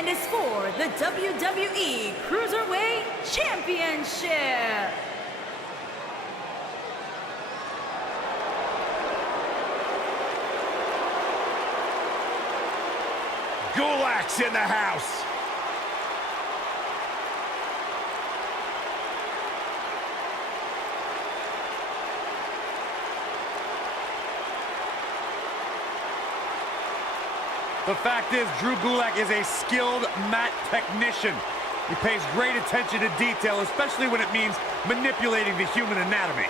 and is for the WWE Cruiserweight Championship. Gulak's in the house. The fact is, Drew Gulak is a skilled mat technician. He pays great attention to detail, especially when it means manipulating the human anatomy.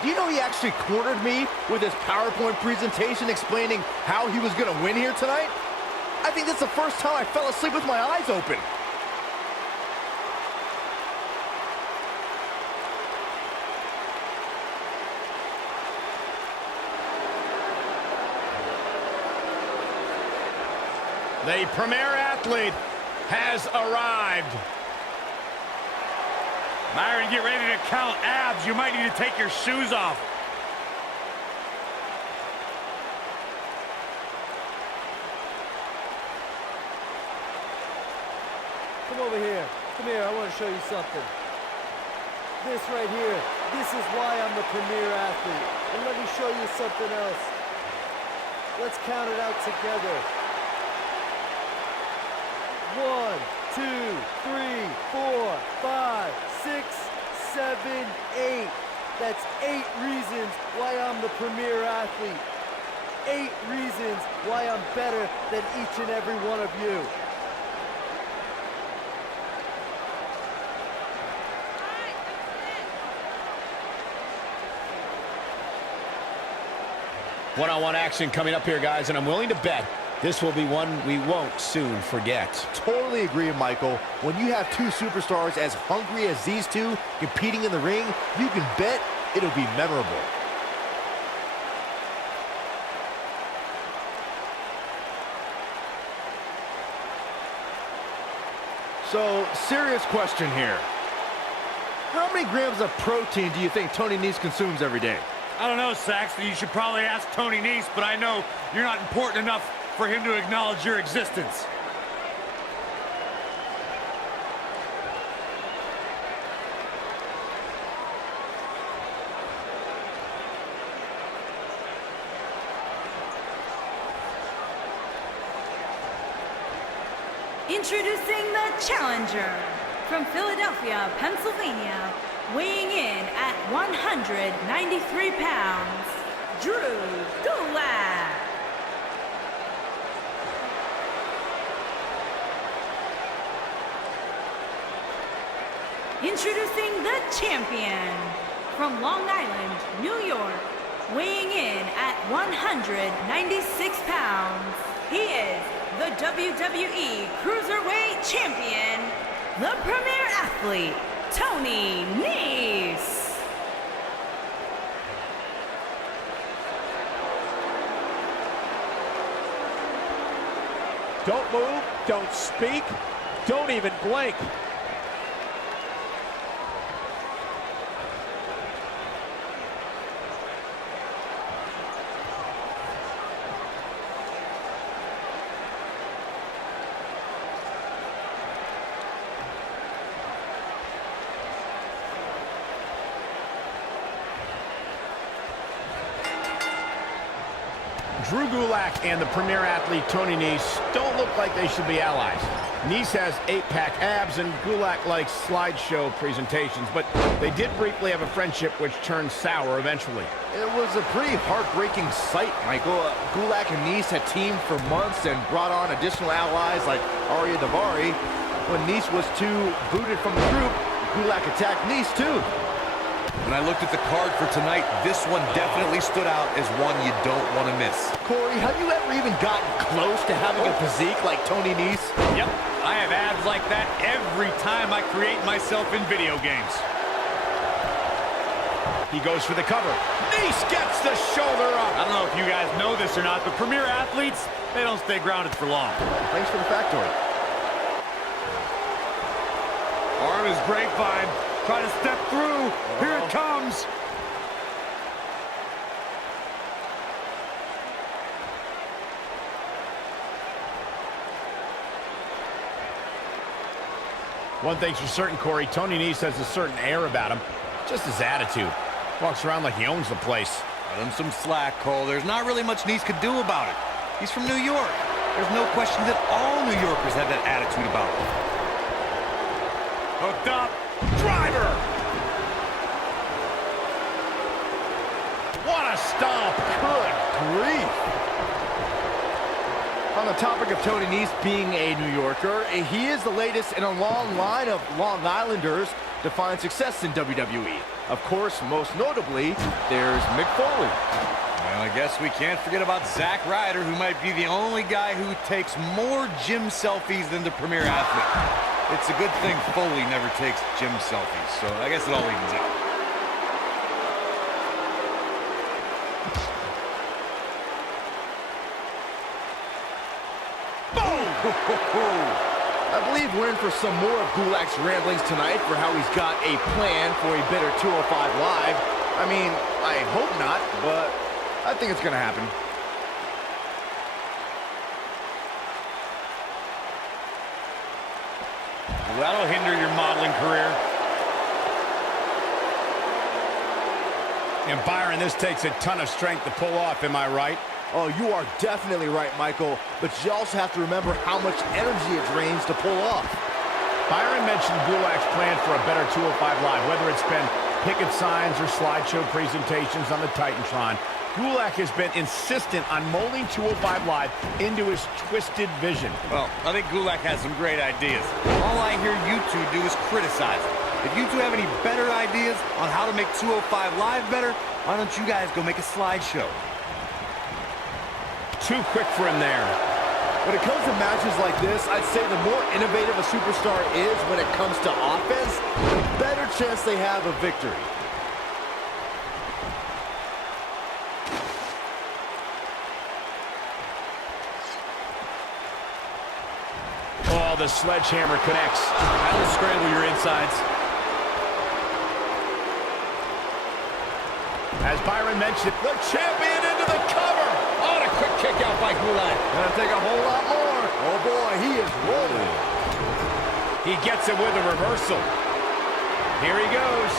Do you know he actually cornered me with his PowerPoint presentation explaining how he was going to win here tonight? I think that's the first time I fell asleep with my eyes open. The premier athlete has arrived. Myron, get ready to count abs. You might need to take your shoes off. Come over here. Come here, I want to show you something. This right here, this is why I'm the premier athlete. And let me show you something else. Let's count it out together. 1, 2, 3, 4, 5, 6, 7, 8. That's 8 reasons why I'm the premier athlete. 8 reasons why I'm better than each and every one of you. One-on-one action coming up here, guys, and I'm willing to bet this will be one we won't soon forget. Totally agree, Michael. When you have two superstars as hungry as these two competing in the ring, you can bet it'll be memorable. So, serious question here. How many grams of protein do you think Tony Nese consumes every day? I don't know, Saxton. You should probably ask Tony Nese, but I know you're not important enough for him to acknowledge your existence. Introducing the challenger from Philadelphia, Pennsylvania, weighing in at 193 pounds, Drew Gulak. Introducing the champion from Long Island, New York, weighing in at 196 pounds, he is the WWE Cruiserweight Champion, the premier athlete, Tony Nese. Don't move, don't speak, don't even blink. Drew Gulak and the premier athlete Tony Nese don't look like they should be allies. Nese has 8-pack abs and Gulak likes slideshow presentations, but they did briefly have a friendship which turned sour eventually. It was a pretty heartbreaking sight, Michael. Gulak and Nese had teamed for months and brought on additional allies like Arya Daivari. When Nese was too booted from the group, Gulak attacked Nese too. When I looked at the card for tonight, this one definitely stood out as one you don't want to miss. Corey, have you ever even gotten close to having a physique like Tony Nese? Yep, I have abs like that every time I create myself in video games. He goes for the cover. Nese gets the shoulder up. I don't know if you guys know this or not, but premier athletes, they don't stay grounded for long. Thanks for the factoid. Arm is grapevine. Try to step through. Here it comes. One thing's for certain, Corey, Tony Nese has a certain air about him. Just his attitude. Walks around like he owns the place. Cut him some slack, Cole. There's not really much Nese could do about it. He's from New York. There's no question that all New Yorkers have that attitude about them. Hooked up. Driver. What a stomp. Good grief. On the topic of Tony Nese being a New Yorker, he is the latest in a long line of Long Islanders to find success in WWE. Of course, most notably, there's Mick Foley. Well, I guess we can't forget about Zack Ryder, who might be the only guy who takes more gym selfies than the premier athlete. It's a good thing Foley never takes gym selfies, so I guess it all evens out. I believe we're in for some more of Gulak's ramblings tonight for how he's got a plan for a better 205 Live. I mean, I hope not, but I think it's gonna happen. That'll hinder your modeling career. And Byron, this takes a ton of strength to pull off, am I right? Oh, you are definitely right, Michael, but you also have to remember how much energy it drains to pull off. Byron mentioned Gulak's plan for a better 205 Live, whether it's been picket signs or slideshow presentations on the Titantron. Gulak has been insistent on molding 205 Live into his twisted vision. Well, I think Gulak has some great ideas. All I hear you two do is criticize him. If you two have any better ideas on how to make 205 Live better, why don't you guys go make a slideshow? Too quick for him there. When it comes to matches like this, I'd say the more innovative a superstar is when it comes to offense, the better chance they have of victory. Oh, the sledgehammer connects. That'll scramble your insides. As Byron mentioned, the champion into the cover. Oh, and a quick kick out by Gulak. Gonna take a whole lot more. Oh boy, he is rolling. He gets it with a reversal. Here he goes.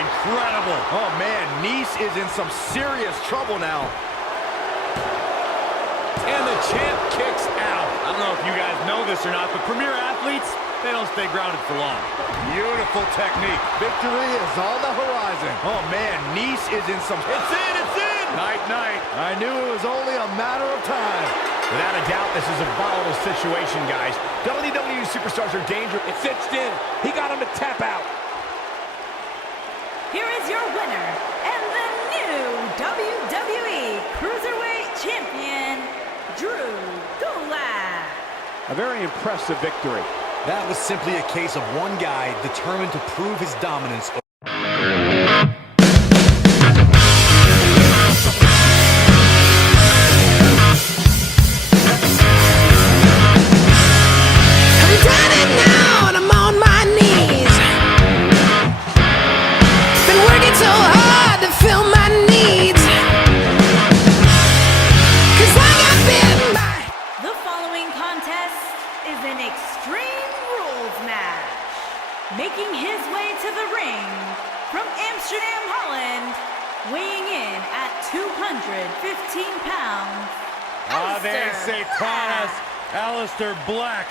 Incredible. Oh man, Nese is in some serious trouble now. And the champ kicks out. I don't know if you guys know this or not, but premier athletes, they don't stay grounded for long. Beautiful technique. Victory is on the horizon. Oh man, Nese is in some... It's in, it's in. Night, night. I knew it was only a matter of time. Without a doubt, this is a volatile situation, guys. WWE superstars are dangerous. It's cinched in. He got him to tap out. Here is your winner and the new WWE Cruiserweight Champion, Drew Gulak. A very impressive victory. That was simply a case of one guy determined to prove his dominance. Making his way to the ring from Amsterdam, Holland, weighing in at 215 pounds, Ave Satanas, Aleister Black.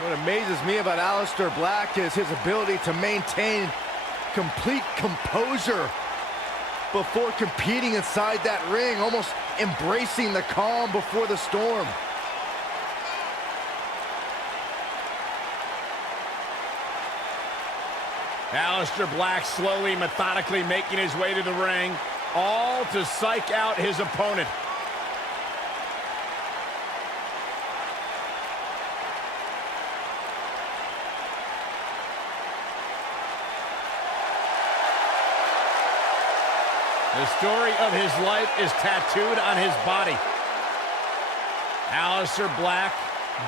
What amazes me about Aleister Black is his ability to maintain complete composure before competing inside that ring, almost embracing the calm before the storm. Aleister Black slowly, methodically making his way to the ring, all to psych out his opponent. The story of his life is tattooed on his body. Aleister Black,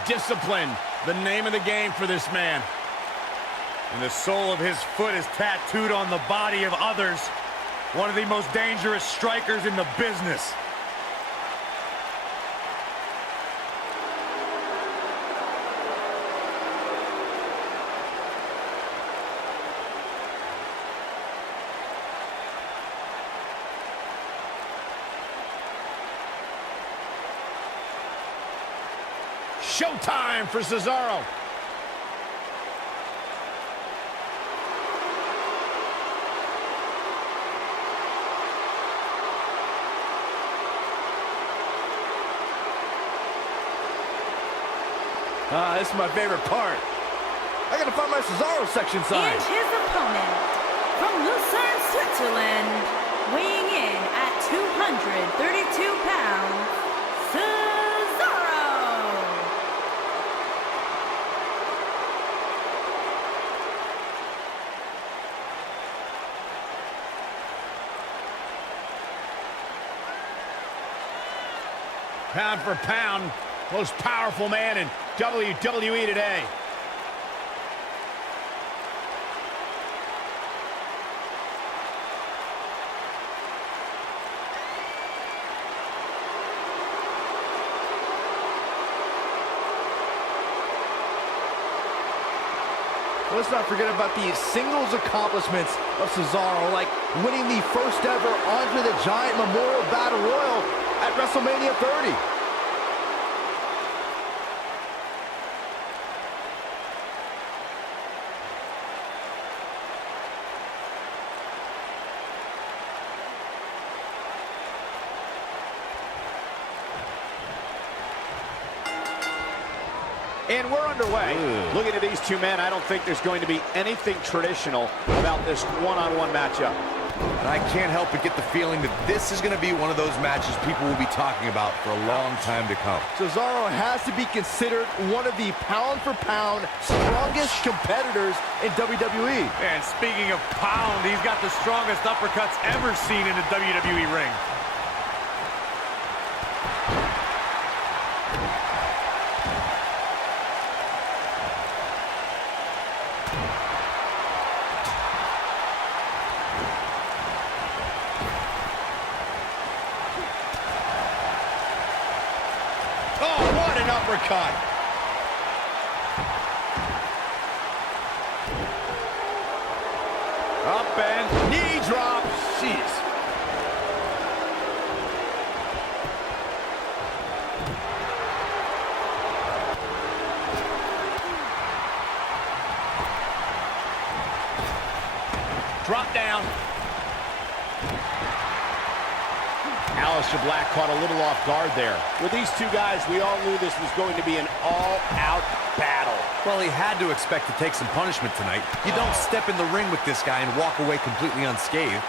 discipline, the name of the game for this man. And the sole of his foot is tattooed on the body of others. One of the most dangerous strikers in the business. Showtime for Cesaro. This is my favorite part. I gotta find my Cesaro section sign. And his opponent, from Lucerne, Switzerland, weighing in at 232 pounds, Cesaro! Pound for pound, most powerful man in WWE today. Let's not forget about the singles accomplishments of Cesaro, like winning the first ever Andre the Giant Memorial Battle Royal at WrestleMania 30. And we're underway. Looking at these two men, I don't think there's going to be anything traditional about this one-on-one matchup. And I can't help but get the feeling that this is going to be one of those matches people will be talking about for a long time to come. Cesaro has to be considered one of the pound-for-pound strongest competitors in WWE. And speaking of pound, he's got the strongest uppercuts ever seen in a WWE ring. Oh, what an uppercut. Up and knee drop. Jeez. Drop down. Aleister Black caught a little off guard there. With these two guys, we all knew this was going to be an all-out battle. Well, he had to expect to take some punishment tonight. You don't step in the ring with this guy and walk away completely unscathed.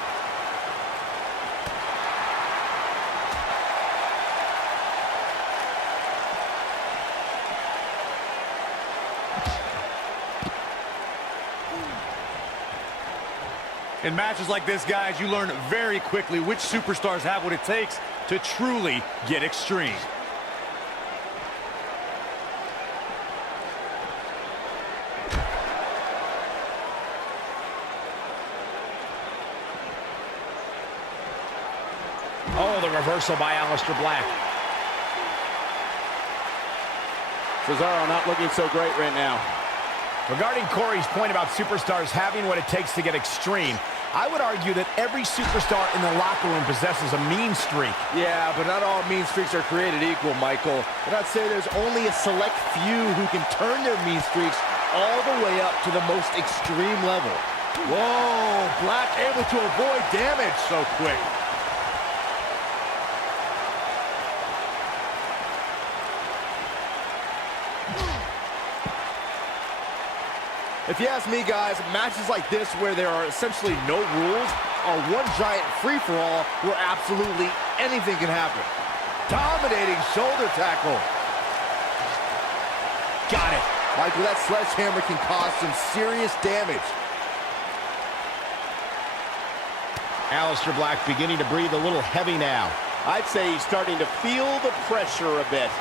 In matches like this, guys, you learn very quickly which superstars have what it takes to truly get extreme. Oh, the reversal by Aleister Black. Cesaro not looking so great right now. Regarding Corey's point about superstars having what it takes to get extreme, I would argue that every superstar in the locker room possesses a mean streak. Yeah, but not all mean streaks are created equal, Michael. And I'd say there's only a select few who can turn their mean streaks all the way up to the most extreme level. Whoa, Black able to avoid damage so quick. If you ask me, guys, matches like this where there are essentially no rules are one giant free-for-all where absolutely anything can happen. Dominating shoulder tackle. Got it. Michael, that sledgehammer can cause some serious damage. Aleister Black beginning to breathe a little heavy now. I'd say he's starting to feel the pressure a bit.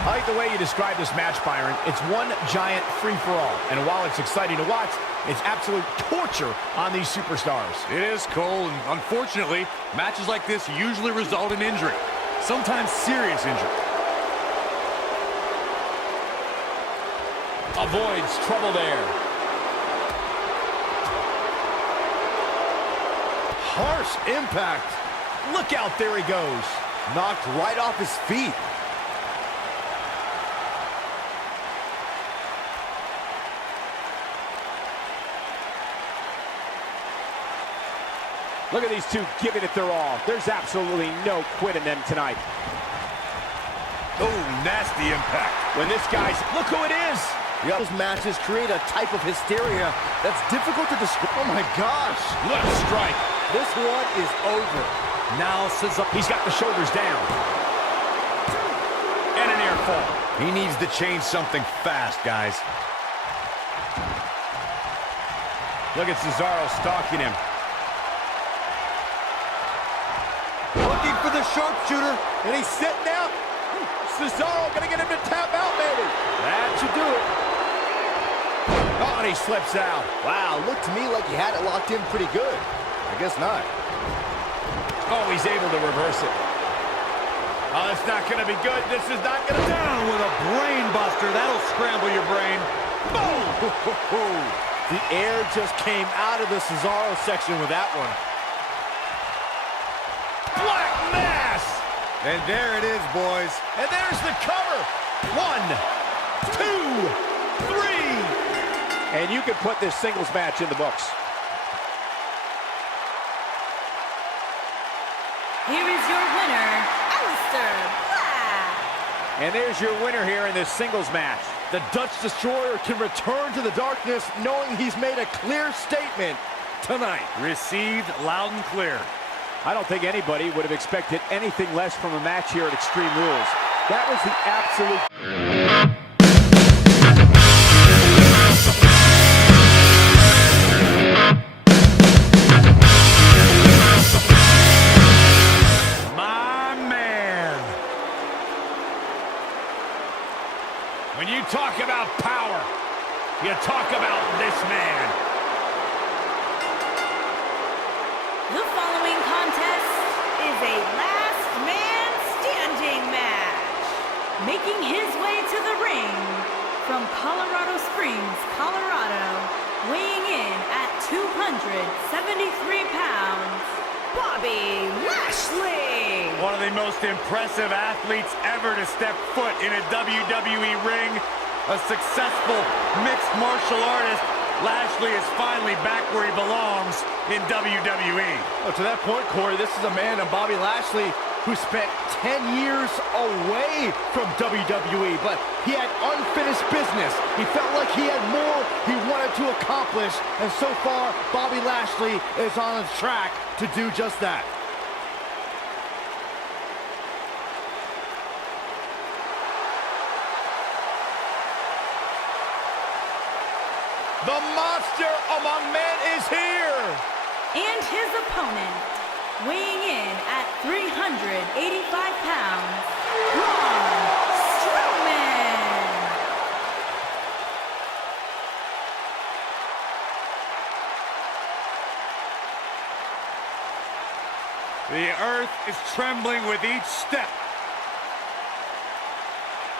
I like the way you describe this match, Byron. It's one giant free-for-all. And while it's exciting to watch, it's absolute torture on these superstars. It is, Cole, and unfortunately, matches like this usually result in injury. Sometimes serious injury. Avoids trouble there. Harsh impact. Look out, there he goes. Knocked right off his feet. Look at these two giving it their all. There's absolutely no quit in them tonight. Oh, nasty impact. When this guy's... Look who it is! Yep. Those matches create a type of hysteria that's difficult to describe. Oh my gosh! Left strike. This one is over. Now Cesaro. He's got the shoulders down. And an air fall. He needs to change something fast, guys. Look at Cesaro stalking him. Looking for the sharpshooter, and he's sitting out. Cesaro gonna get him to tap out, maybe. That should do it. Oh, and he slips out. Wow, looked to me like he had it locked in pretty good. I guess not. Oh, he's able to reverse it. Oh, it's not going to be good. This is not going to... Down with a brain buster. That'll scramble your brain. Boom! The air just came out of the Cesaro section with that one. Black mass! And there it is, boys. And there's the cover. 1, 2, 3. And you can put this singles match in the books. Here is your winner, Aleister Black. And there's your winner here in this singles match. The Dutch Destroyer can return to the darkness knowing he's made a clear statement tonight. Received loud and clear. I don't think anybody would have expected anything less from a match here at Extreme Rules. That was the absolute... When you talk about power, you talk about this man. The following contest is a last man standing match. Making his way to the ring from Colorado Springs, Colorado, weighing in at 273 pounds, Bobby Lashley. One of the most impressive athletes ever to step foot in a WWE ring. A successful mixed martial artist. Lashley is finally back where he belongs in WWE. Oh, to that point, Corey, this is a man in Bobby Lashley who spent 10 years away from WWE, but he had unfinished business. He felt like he had more he wanted to accomplish, and so far, Bobby Lashley is on his track to do just that. The monster among men is here. And his opponent, weighing in at 385 pounds, Braun Strowman. The earth is trembling with each step.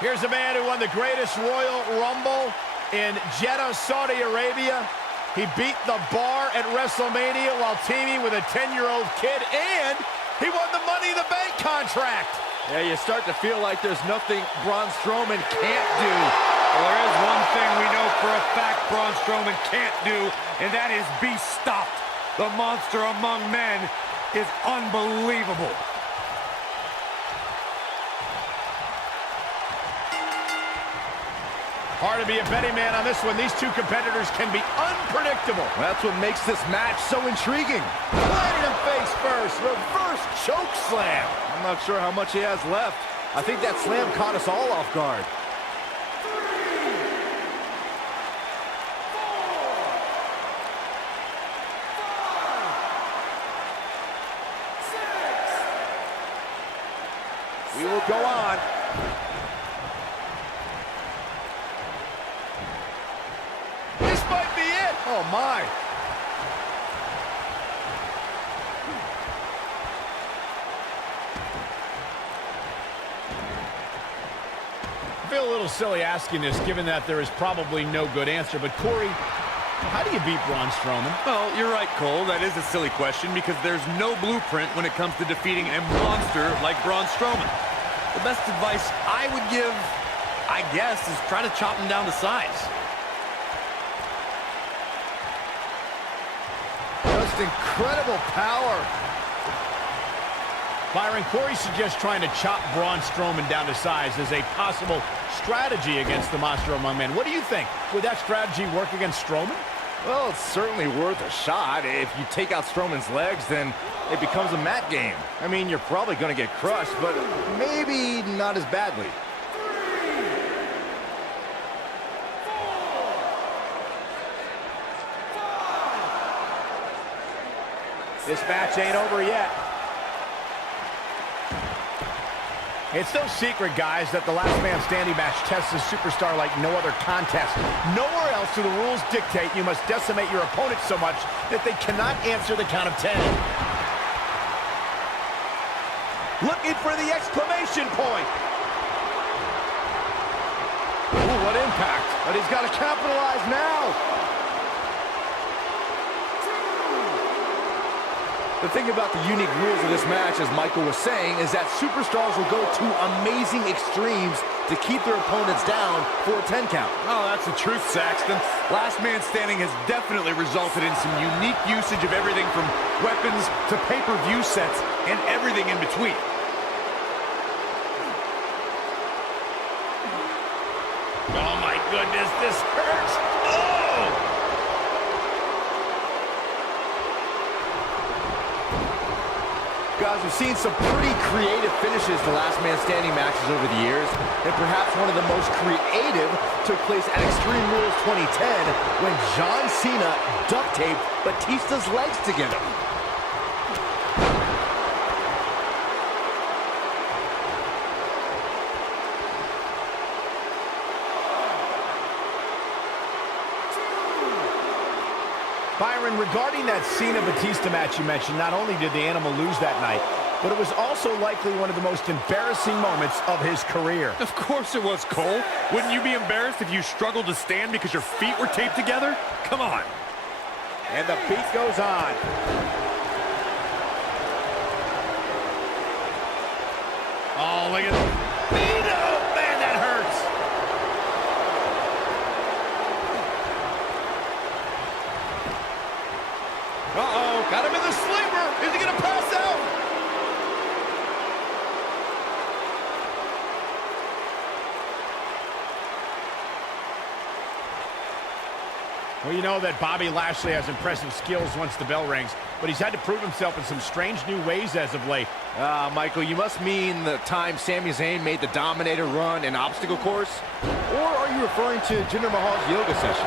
Here's a man who won the greatest Royal Rumble in Jeddah, Saudi Arabia. He beat the Bar at WrestleMania while teaming with a 10-year-old kid, and he won the Money in the Bank contract. Yeah, you start to feel like there's nothing Braun Strowman can't do. Well, there is one thing we know for a fact Braun Strowman can't do, and that is be stopped. The monster among men is unbelievable. Hard to be a betting man on this one. These two competitors can be unpredictable. That's what makes this match so intriguing. Planted him face first. Reverse choke slam. I'm not sure how much he has left. I think that slam caught us all off guard. 3, 4, 5, 6. We will go on. This might be it. Oh, my. I feel a little silly asking this, given that there is probably no good answer. But, Corey, how do you beat Braun Strowman? Well, you're right, Cole. That is a silly question because there's no blueprint when it comes to defeating a monster like Braun Strowman. The best advice I would give, I guess, is try to chop him down to size. Just just incredible power. Byron, Corey suggests trying to chop Braun Strowman down to size as a possible strategy against the monster among men. What do you think? Would that strategy work against Strowman? Well, it's certainly worth a shot. If you take out Strowman's legs, then it becomes a mat game. I mean, you're probably going to get crushed, but maybe not as badly. This match ain't over yet. It's no secret, guys, that the last man standing match tests a superstar like no other contest. Nowhere else do the rules dictate you must decimate your opponent so much that they cannot answer the count of 10. Looking for the exclamation point. Ooh, what impact. But he's got to capitalize now. The thing about the unique rules of this match, as Michael was saying, is that superstars will go to amazing extremes to keep their opponents down for a 10 count. Oh, that's the truth, Saxton. Last Man Standing has definitely resulted in some unique usage of everything from weapons to pay-per-view sets and everything in between. Oh, my goodness, this hurts. Oh! Guys, we've seen some pretty creative finishes to Last Man Standing matches over the years, and perhaps one of the most creative took place at Extreme Rules 2010 when John Cena duct-taped Batista's legs together. Byron, regarding that Cena-Batista match you mentioned, not only did the Animal lose that night, but it was also likely one of the most embarrassing moments of his career. Of course it was, Cole. Wouldn't you be embarrassed if you struggled to stand because your feet were taped together? Come on. And the beat goes on. Oh, look at that. Man, that hurts. Uh-oh, got him in the sleeper. Is he going to pass out? Well, you know that Bobby Lashley has impressive skills once the bell rings, but he's had to prove himself in some strange new ways as of late. Michael, you must mean the time Sami Zayn made the Dominator run in obstacle course? Or are you referring to Jinder Mahal's yoga session?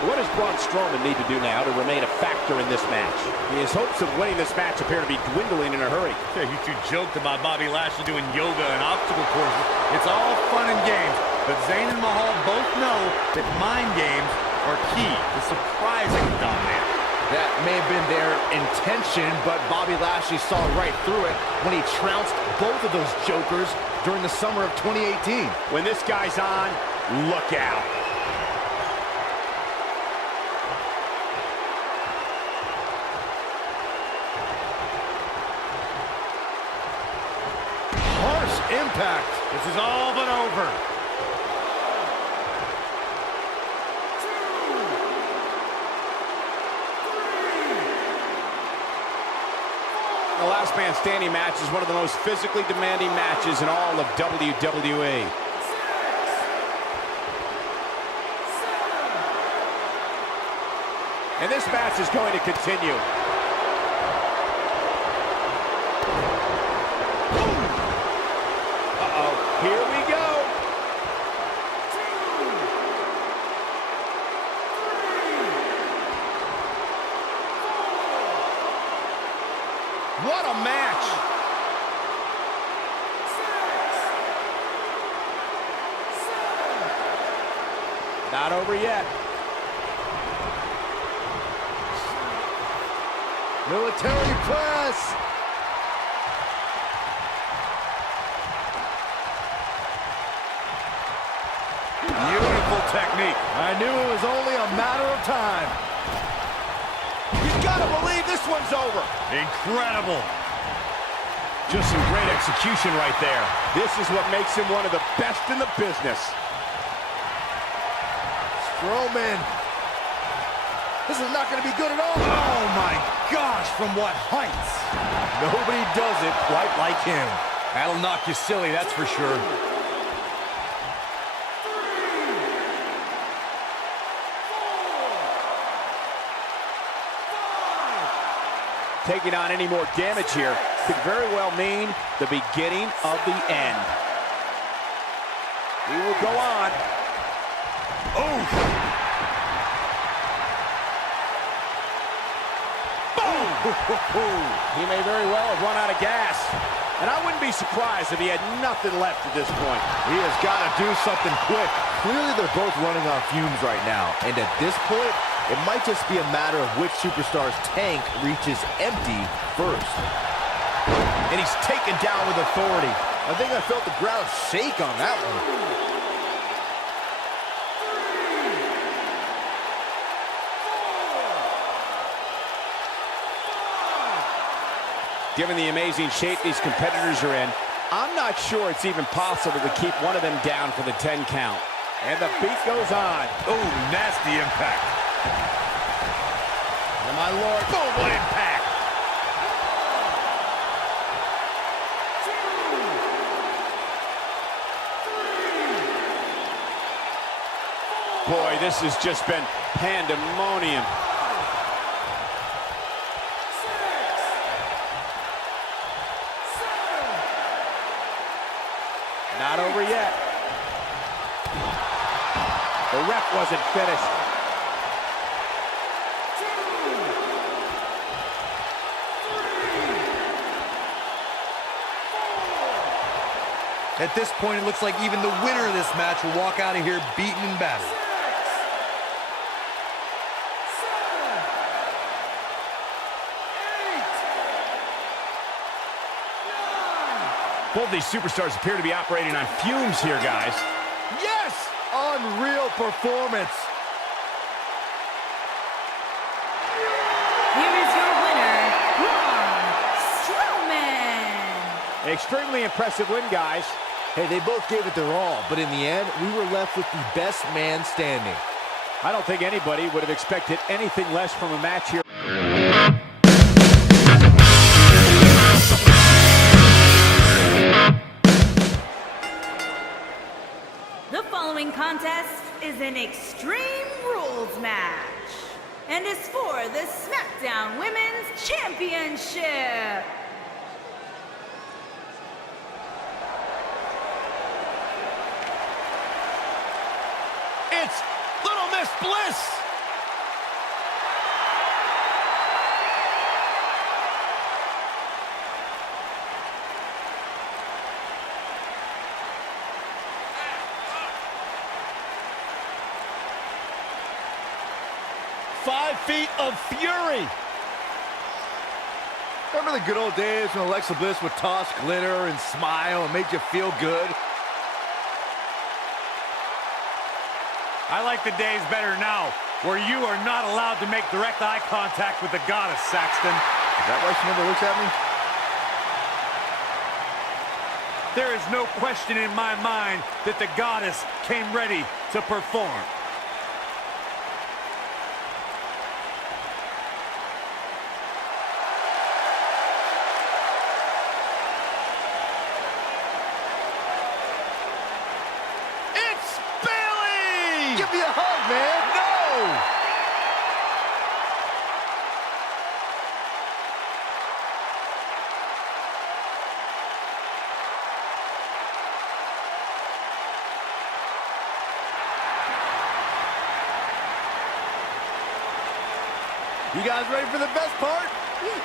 What does Braun Strowman need to do now to remain a factor in this match? His hopes of winning this match appear to be dwindling in a hurry. Yeah, you two joked about Bobby Lashley doing yoga and obstacle courses. It's all fun and games, but Zayn and Mahal both know that mind games are key to surprising the Dominator. That may have been their intention, but Bobby Lashley saw right through it when he trounced both of those jokers during the summer of 2018. When this guy's on, look out. Impact. This is all but over. The Last Man Standing match is one of the most physically demanding matches in all of WWE. And this match is going to continue. Here we go. What a match. Not over yet. Military press. Beautiful technique. I knew it was only a matter of time. You gotta believe this one's over. Incredible. Just some great execution right there. This is what makes him one of the best in the business. Strowman. This is not going to be good at all. Oh my gosh, from what heights? Nobody does it quite like him. That'll knock you silly, that's for sure. Taking on any more damage here could very well mean the beginning of the end. He will go on. Oh! He may very well have run out of gas. And I wouldn't be surprised if he had nothing left at this point. He has got to do something quick. Clearly they're both running on fumes right now. And at this point, it might just be a matter of which superstar's tank reaches empty first. And he's taken down with authority. I think I felt the ground shake on that one. Given the amazing shape these competitors are in, I'm not sure it's even possible to keep one of them down for the 10 count. And the beat goes on. Oh, nasty impact. Oh, my Lord. Boom, what impact. Boy, this has just been pandemonium. Not over yet. The ref wasn't finished. At this point, it looks like even the winner of this match will walk out of here beaten and battered. Both these superstars appear to be operating on fumes here, guys. Yes! Unreal performance. Here is your winner, Braun Strowman. Extremely impressive win, guys. Hey, they both gave it their all, but in the end, we were left with the best man standing. I don't think anybody would have expected anything less from a match here. The following contest is an Extreme Rules match and is for the SmackDown Women's Championship. It's Little Miss Bliss. Five feet of fury. Remember the good old days when Alexa Bliss would toss glitter and smile and make you feel good? I like the days better now, where you are not allowed to make direct eye contact with the goddess, Saxton. Is that why she never looks at me? There is no question in my mind that the goddess came ready to perform. Give me a hug, man. No! You guys ready for the best part?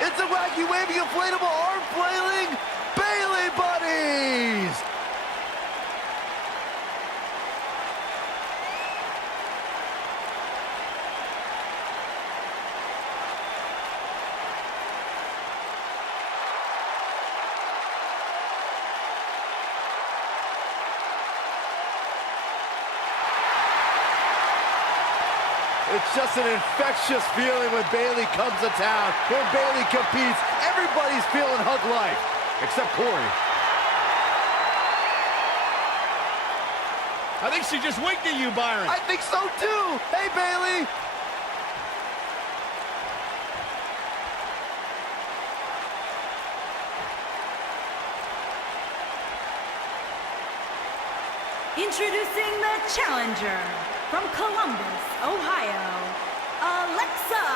It's a wacky, waving, inflatable, arm flailing Bailey buddies! It's just an infectious feeling when Bailey comes to town. When Bailey competes, everybody's feeling hug life, except Corey. I think she just winked at you, Byron. I think so too. Hey, Bayley. Introducing the challenger from Columbus, Ohio, Alexa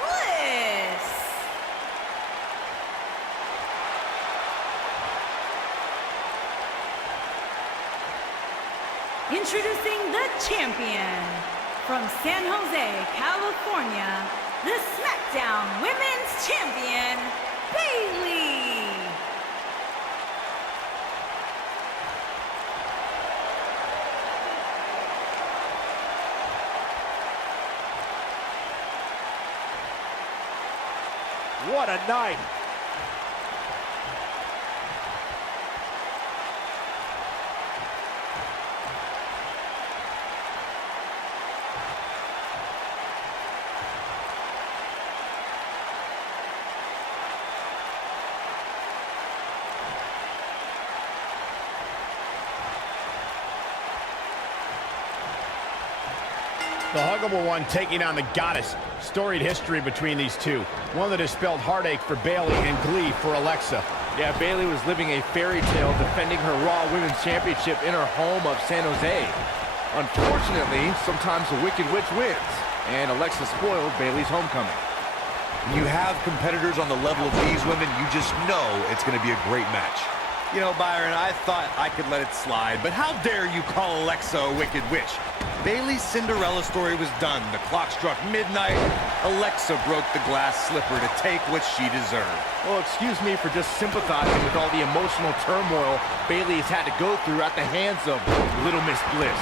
Bliss. Introducing the champion from San Jose, California, the SmackDown Women's Champion, Bayley. What a night. The huggable one taking on the goddess. Storied history between these two. One that has spelled heartache for Bayley and glee for Alexa. Yeah, Bayley was living a fairy tale defending her Raw Women's Championship in her home of San Jose. Unfortunately, sometimes the Wicked Witch wins, and Alexa spoiled Bayley's homecoming. When you have competitors on the level of these women, you just know it's going to be a great match. You know, Byron, I thought I could let it slide, but how dare you call Alexa a Wicked Witch? Bayley's Cinderella story was done. The clock struck midnight. Alexa broke the glass slipper to take what she deserved. Well, excuse me for just sympathizing with all the emotional turmoil Bayley has had to go through at the hands of Little Miss Bliss.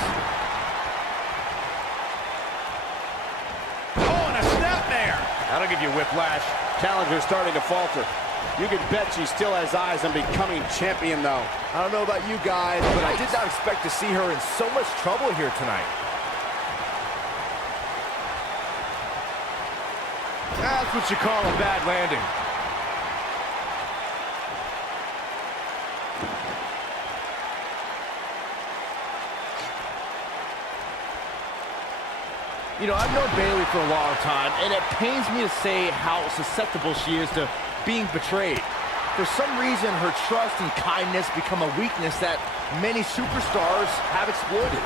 Oh, and a snapmare! That'll give you whiplash. Challenger's starting to falter. You can bet she still has eyes on becoming champion, though. I don't know about you guys, but I did not expect to see her in so much trouble here tonight. That's what you call a bad landing. You know, I've known Bayley for a long time, and it pains me to say how susceptible she is to being betrayed. For some reason, her trust and kindness become a weakness that many superstars have exploited.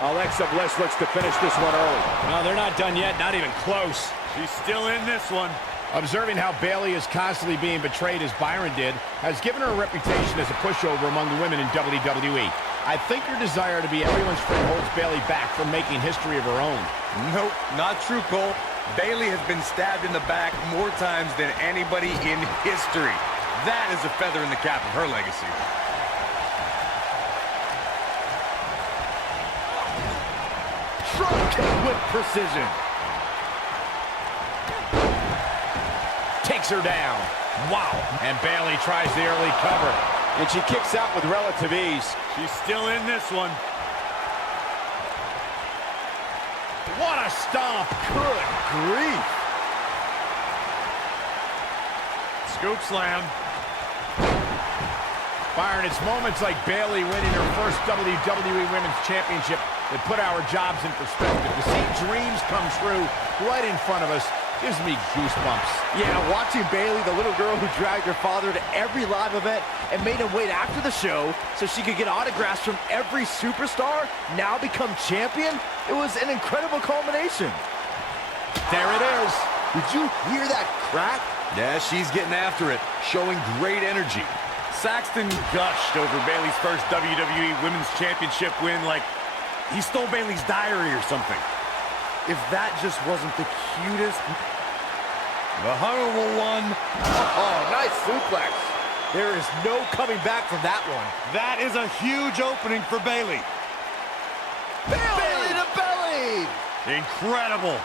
Alexa Bliss looks to finish this one early. No, they're not done yet, not even close. She's still in this one. Observing how Bayley is constantly being betrayed as Byron did has given her a reputation as a pushover among the women in WWE. I think her desire to be everyone's friend holds Bayley back from making history of her own. Nope, not true, Cole. Bayley has been stabbed in the back more times than anybody in history. That is a feather in the cap of her legacy. Drop kick with precision. Takes her down. Wow. And Bayley tries the early cover. And she kicks out with relative ease. She's still in this one. What a stomp. Good grief. Scoop slam. Byron, it's moments like Bayley winning her first WWE Women's Championship that put our jobs in perspective. To see dreams come true right in front of us gives me goosebumps. Yeah, watching Bayley, the little girl who dragged her father to every live event and made him wait after the show so she could get autographs from every superstar, now become champion, it was an incredible culmination. There it is. Did you hear that crack? Yeah, she's getting after it, showing great energy. Saxton gushed over Bayley's first WWE Women's Championship win like he stole Bayley's diary or something. If that just wasn't the cutest... The honorable one. Oh, nice suplex. There is no coming back from that one. That is a huge opening for Bayley. Bayley to belly! Incredible.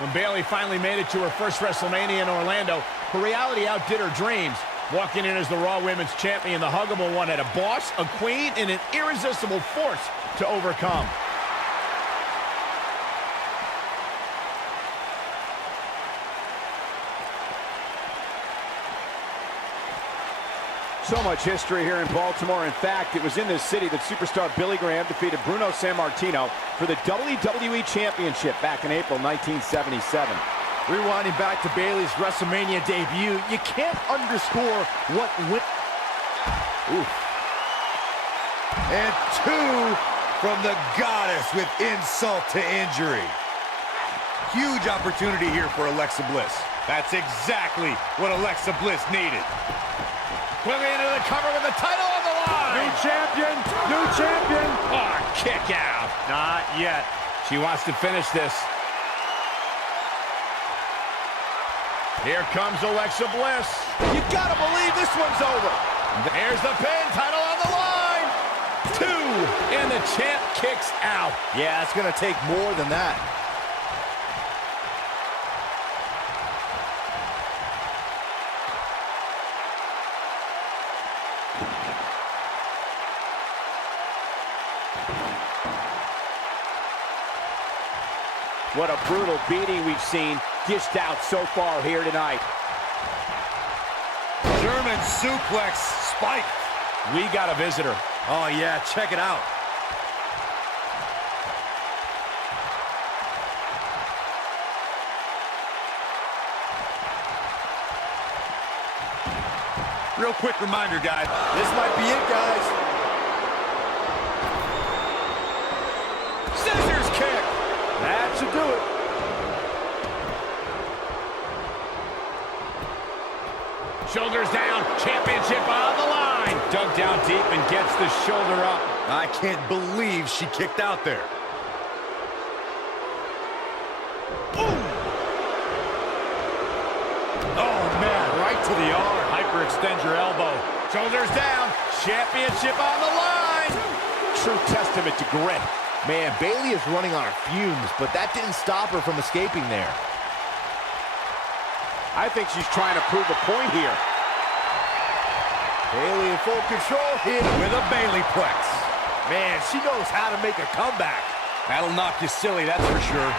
When Bayley finally made it to her first WrestleMania in Orlando, her reality outdid her dreams. Walking in as the Raw Women's Champion, the huggable one had a boss, a queen, and an irresistible force to overcome. So much history here in Baltimore. In fact, it was in this city that superstar Billy Graham defeated Bruno Sammartino for the WWE Championship back in April 1977. Rewinding back to Bayley's WrestleMania debut, you can't underscore what went. Oof. And two from the goddess with insult to injury. Huge opportunity here for Alexa Bliss. That's exactly what Alexa Bliss needed. Quickly into the cover with the title on the line. New champion, new champion. Oh, kick out. Not yet. She wants to finish this. Here comes Alexa Bliss. You gotta believe this one's over. Here's the pin, title on the line. 2, and the champ kicks out. Yeah, it's gonna take more than that. What a brutal beating we've seen dished out so far here tonight. German suplex spike. We got a visitor. Oh yeah, check it out. Real quick reminder, guys. This might be it, guys. Scissors kick. That should do it. Shoulders down, championship on the line. Dug down deep and gets the shoulder up. I can't believe she kicked out there. Boom! Oh, man, right to the arm. Hyperextend your elbow. Shoulders down, championship on the line. True testament to grit. Man, Bayley is running on her fumes, but that didn't stop her from escaping there. I think she's trying to prove a point here. Bayley in full control here. With a Bayley plex. Man, she knows how to make a comeback. That'll knock you silly, that's for sure.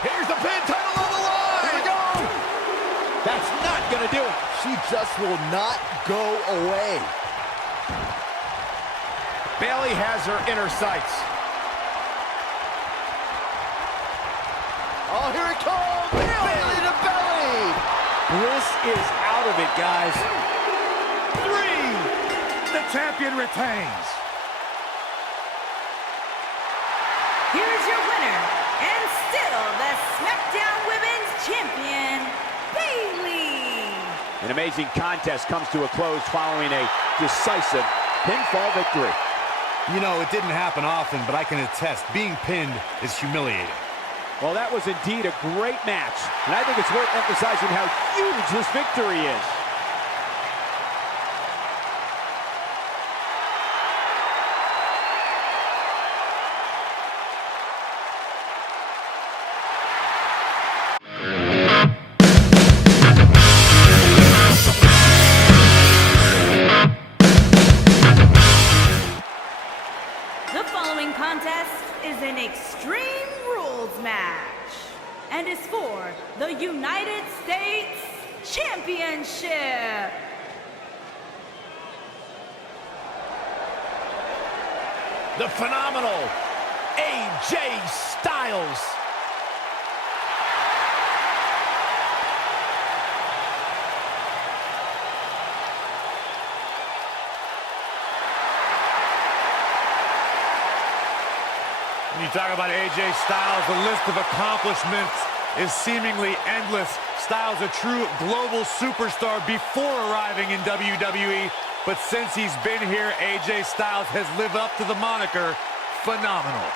Here's the pin, title on the line. Here we go. That's not gonna do it. She just will not go away. Bayley has her inner sights. Oh, here it comes! Bayley to belly! Bliss is out of it, guys. 3. The champion retains. Here's your winner, and still the SmackDown Women's Champion, Bayley. An amazing contest comes to a close following a decisive pinfall victory. You know, it didn't happen often, but I can attest, being pinned is humiliating. Well, that was indeed a great match, and I think it's worth emphasizing how huge this victory is. The following contest is an Extreme Rules match and is for the United States Championship. The phenomenal AJ Styles. When you talk about AJ Styles, the list of accomplishments is seemingly endless. Styles a true global superstar before arriving in WWE, but since he's been here, AJ Styles has lived up to the moniker phenomenal.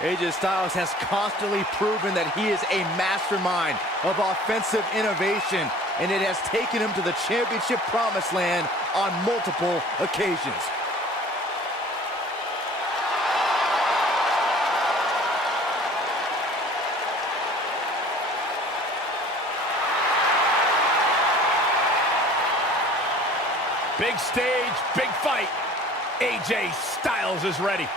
AJ Styles has constantly proven that he is a mastermind of offensive innovation, and it has taken him to the championship promised land on multiple occasions. Big stage, big fight. AJ Styles is ready.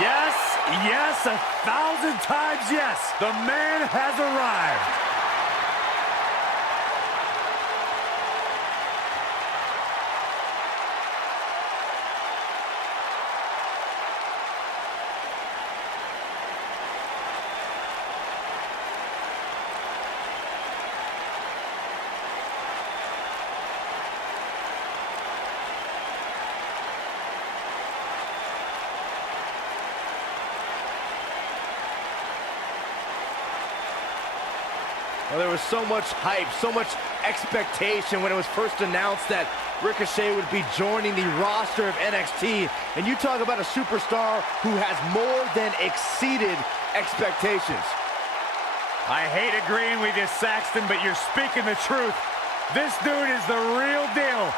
Yes, yes, 1,000 times yes. The man has arrived. Well, there was so much hype, so much expectation when it was first announced that Ricochet would be joining the roster of NXT. And you talk about a superstar who has more than exceeded expectations. I hate agreeing with you, Saxton, but you're speaking the truth. This dude is the real deal.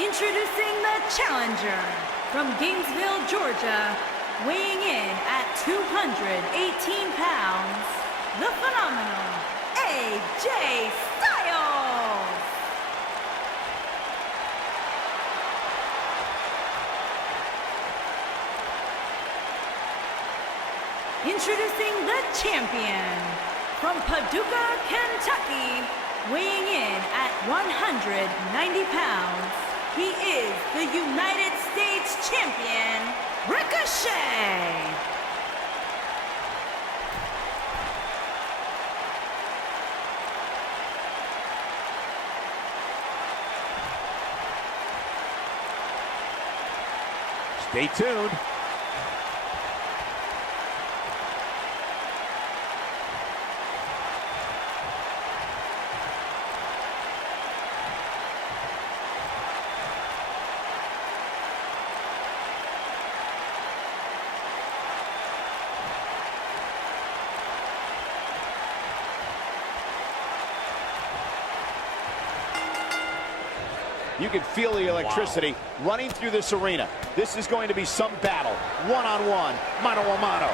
Introducing the challenger from Gainesville, Georgia, weighing in at 218 pounds, the phenomenal AJ Styles. Introducing the champion from Paducah, Kentucky, weighing in at 190 pounds. He is the United States Champion, Ricochet! Stay tuned. You can feel the electricity running through this arena. This is going to be some battle, one-on-one, mano-a-mano.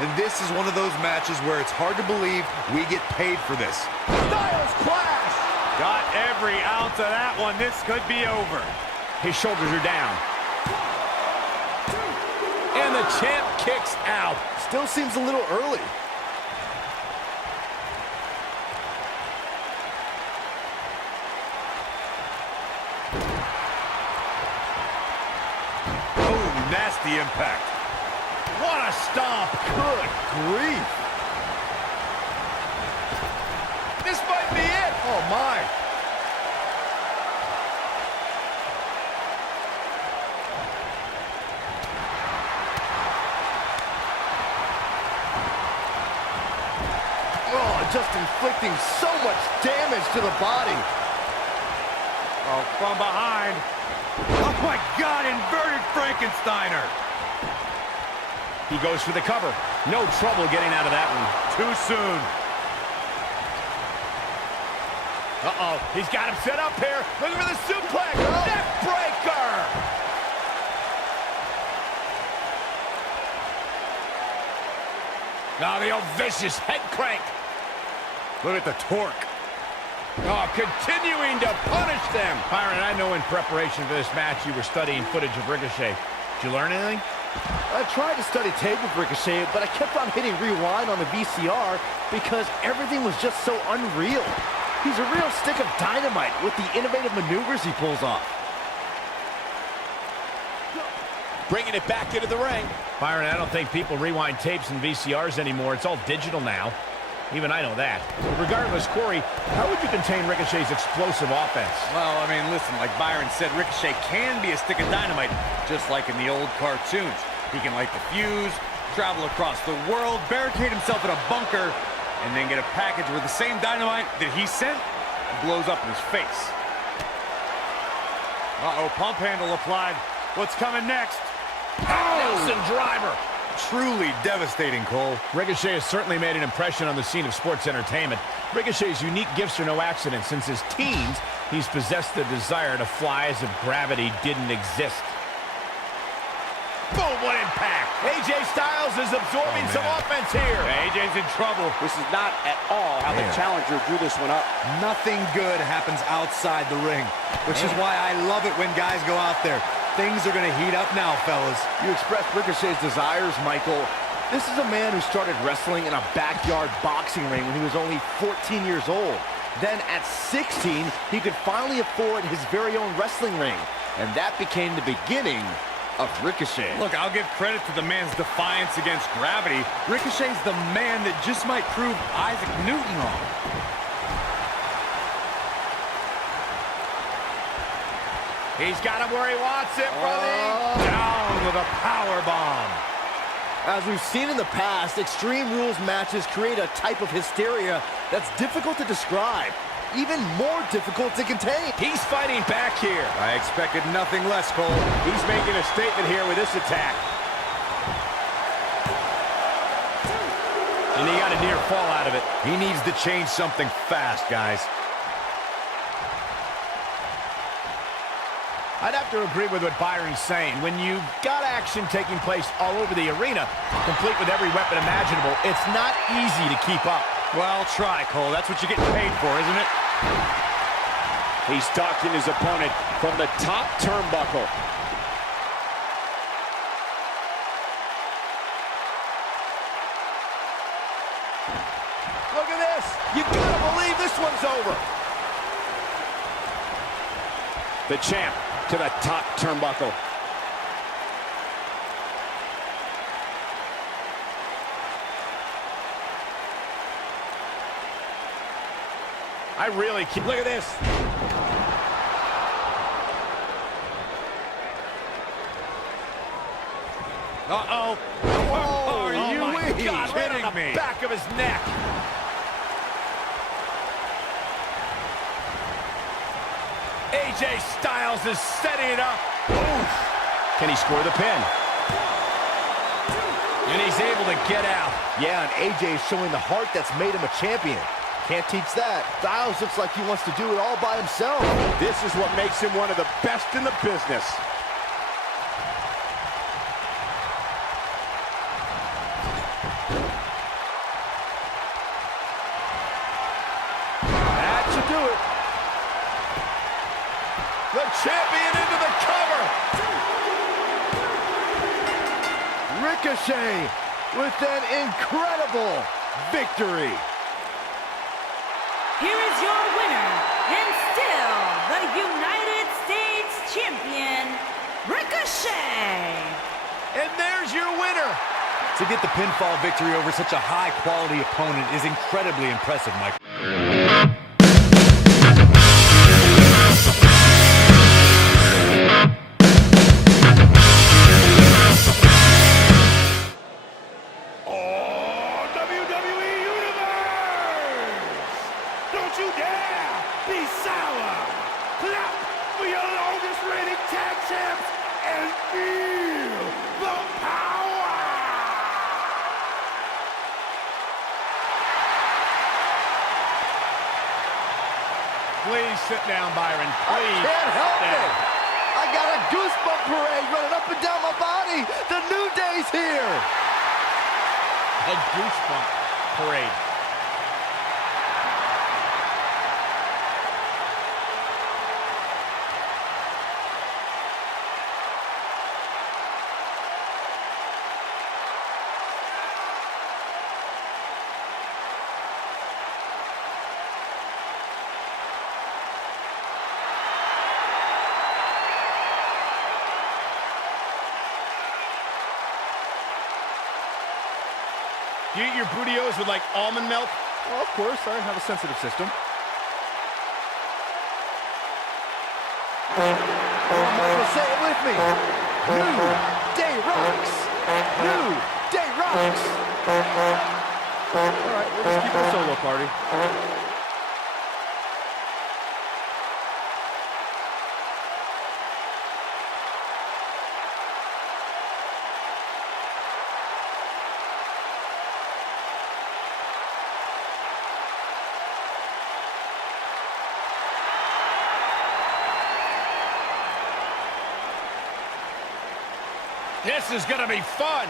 And this is one of those matches where it's hard to believe we get paid for this. Styles clash! Got every ounce of that one. This could be over. His shoulders are down. And the champ kicks out. Still seems a little early. Nasty impact. What a stomp. Good grief. This might be it. Oh, my. Oh, just inflicting so much damage to the body. Oh, from behind. Oh, my God, inverted Frankensteiner. He goes for the cover. No trouble getting out of that one. Too soon. Uh-oh, he's got him set up here. Looking for the suplex. Neck breaker. Now the old vicious head crank. Look at the torque. Oh, continuing to punish them. Byron, I know in preparation for this match you were studying footage of Ricochet. Did you learn anything? I tried to study tape with Ricochet, but I kept on hitting rewind on the VCR because everything was just so unreal. He's a real stick of dynamite with the innovative maneuvers he pulls off. Bringing it back into the ring. Byron, I don't think people rewind tapes and VCRs anymore. It's all digital now. Even I know that. Regardless, Corey, how would you contain Ricochet's explosive offense? Well, I mean, listen, like Byron said, Ricochet can be a stick of dynamite, just like in the old cartoons. He can light the fuse, travel across the world, barricade himself in a bunker, and then get a package where the same dynamite that he sent blows up in his face. Uh-oh, pump handle applied. What's coming next? Nelson driver. Truly devastating, Cole. Ricochet has certainly made an impression on the scene of sports entertainment. Ricochet's unique gifts are no accident. Since his teens, he's possessed the desire to fly as if gravity didn't exist. Boom, what impact! AJ Styles is absorbing some offense here. AJ's in trouble. This is not at all how the challenger drew this one up. Nothing good happens outside the ring, which is why I love it when guys go out there. Things are going to heat up now, fellas. You expressed Ricochet's desires, Michael. This is a man who started wrestling in a backyard boxing ring when he was only 14 years old. Then at 16, he could finally afford his very own wrestling ring. And that became the beginning of Ricochet. Look, I'll give credit to the man's defiance against gravity. Ricochet's the man that just might prove Isaac Newton wrong. He's got him where he wants it, brother. Down with a power bomb. As we've seen in the past, Extreme Rules matches create a type of hysteria that's difficult to describe, even more difficult to contain. He's fighting back here. I expected nothing less, Cole. He's making a statement here with this attack. And he got a near fall out of it. He needs to change something fast, guys. I'd have to agree with what Byron's saying. When you've got action taking place all over the arena, complete with every weapon imaginable, it's not easy to keep up. Well, try, Cole. That's what you're getting paid for, isn't it? He's stalking his opponent from the top turnbuckle. Look at this. You gotta believe this one's over. The champ to the top turnbuckle. I really can't. Look at this. Uh-oh. Oh, Are you my God, right kidding on the me? back of his neck. AJ Styles is setting it up. Oof. Can he score the pin? And he's able to get out. Yeah, and AJ is showing the heart that's made him a champion. Can't teach that. Styles looks like he wants to do it all by himself. This is what makes him one of the best in the business. That should do it. The champion into the cover. Ricochet with an incredible victory. Here is your winner, and still the United States Champion, Ricochet. And there's your winner. To get the pinfall victory over such a high-quality opponent is incredibly impressive, Mike. Don't you dare be sour! Clap for your longest reigning tag champs and feel the power! Please sit down, Byron. Please. I can't help sit down. it. I got a goosebump parade running up and down my body. The New Day's here. A goosebump parade. Do you eat your burritos with, like, almond milk? Well, of course, I have a sensitive system. Michael, say it with me. New Day rocks. New Day rocks. All right, we'll just keep it a solo party. This is gonna be fun.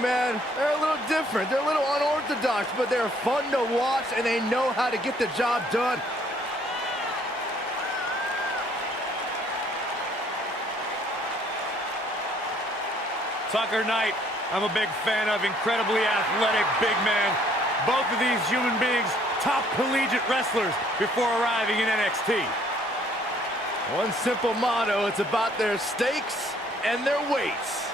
Man, they're a little different. They're a little unorthodox, but they're fun to watch, and they know how to get the job done. Tucker Knight, I'm a big fan of. Incredibly athletic, big man. Both of these human beings, top collegiate wrestlers before arriving in NXT. One simple motto, it's about their stakes and their weights.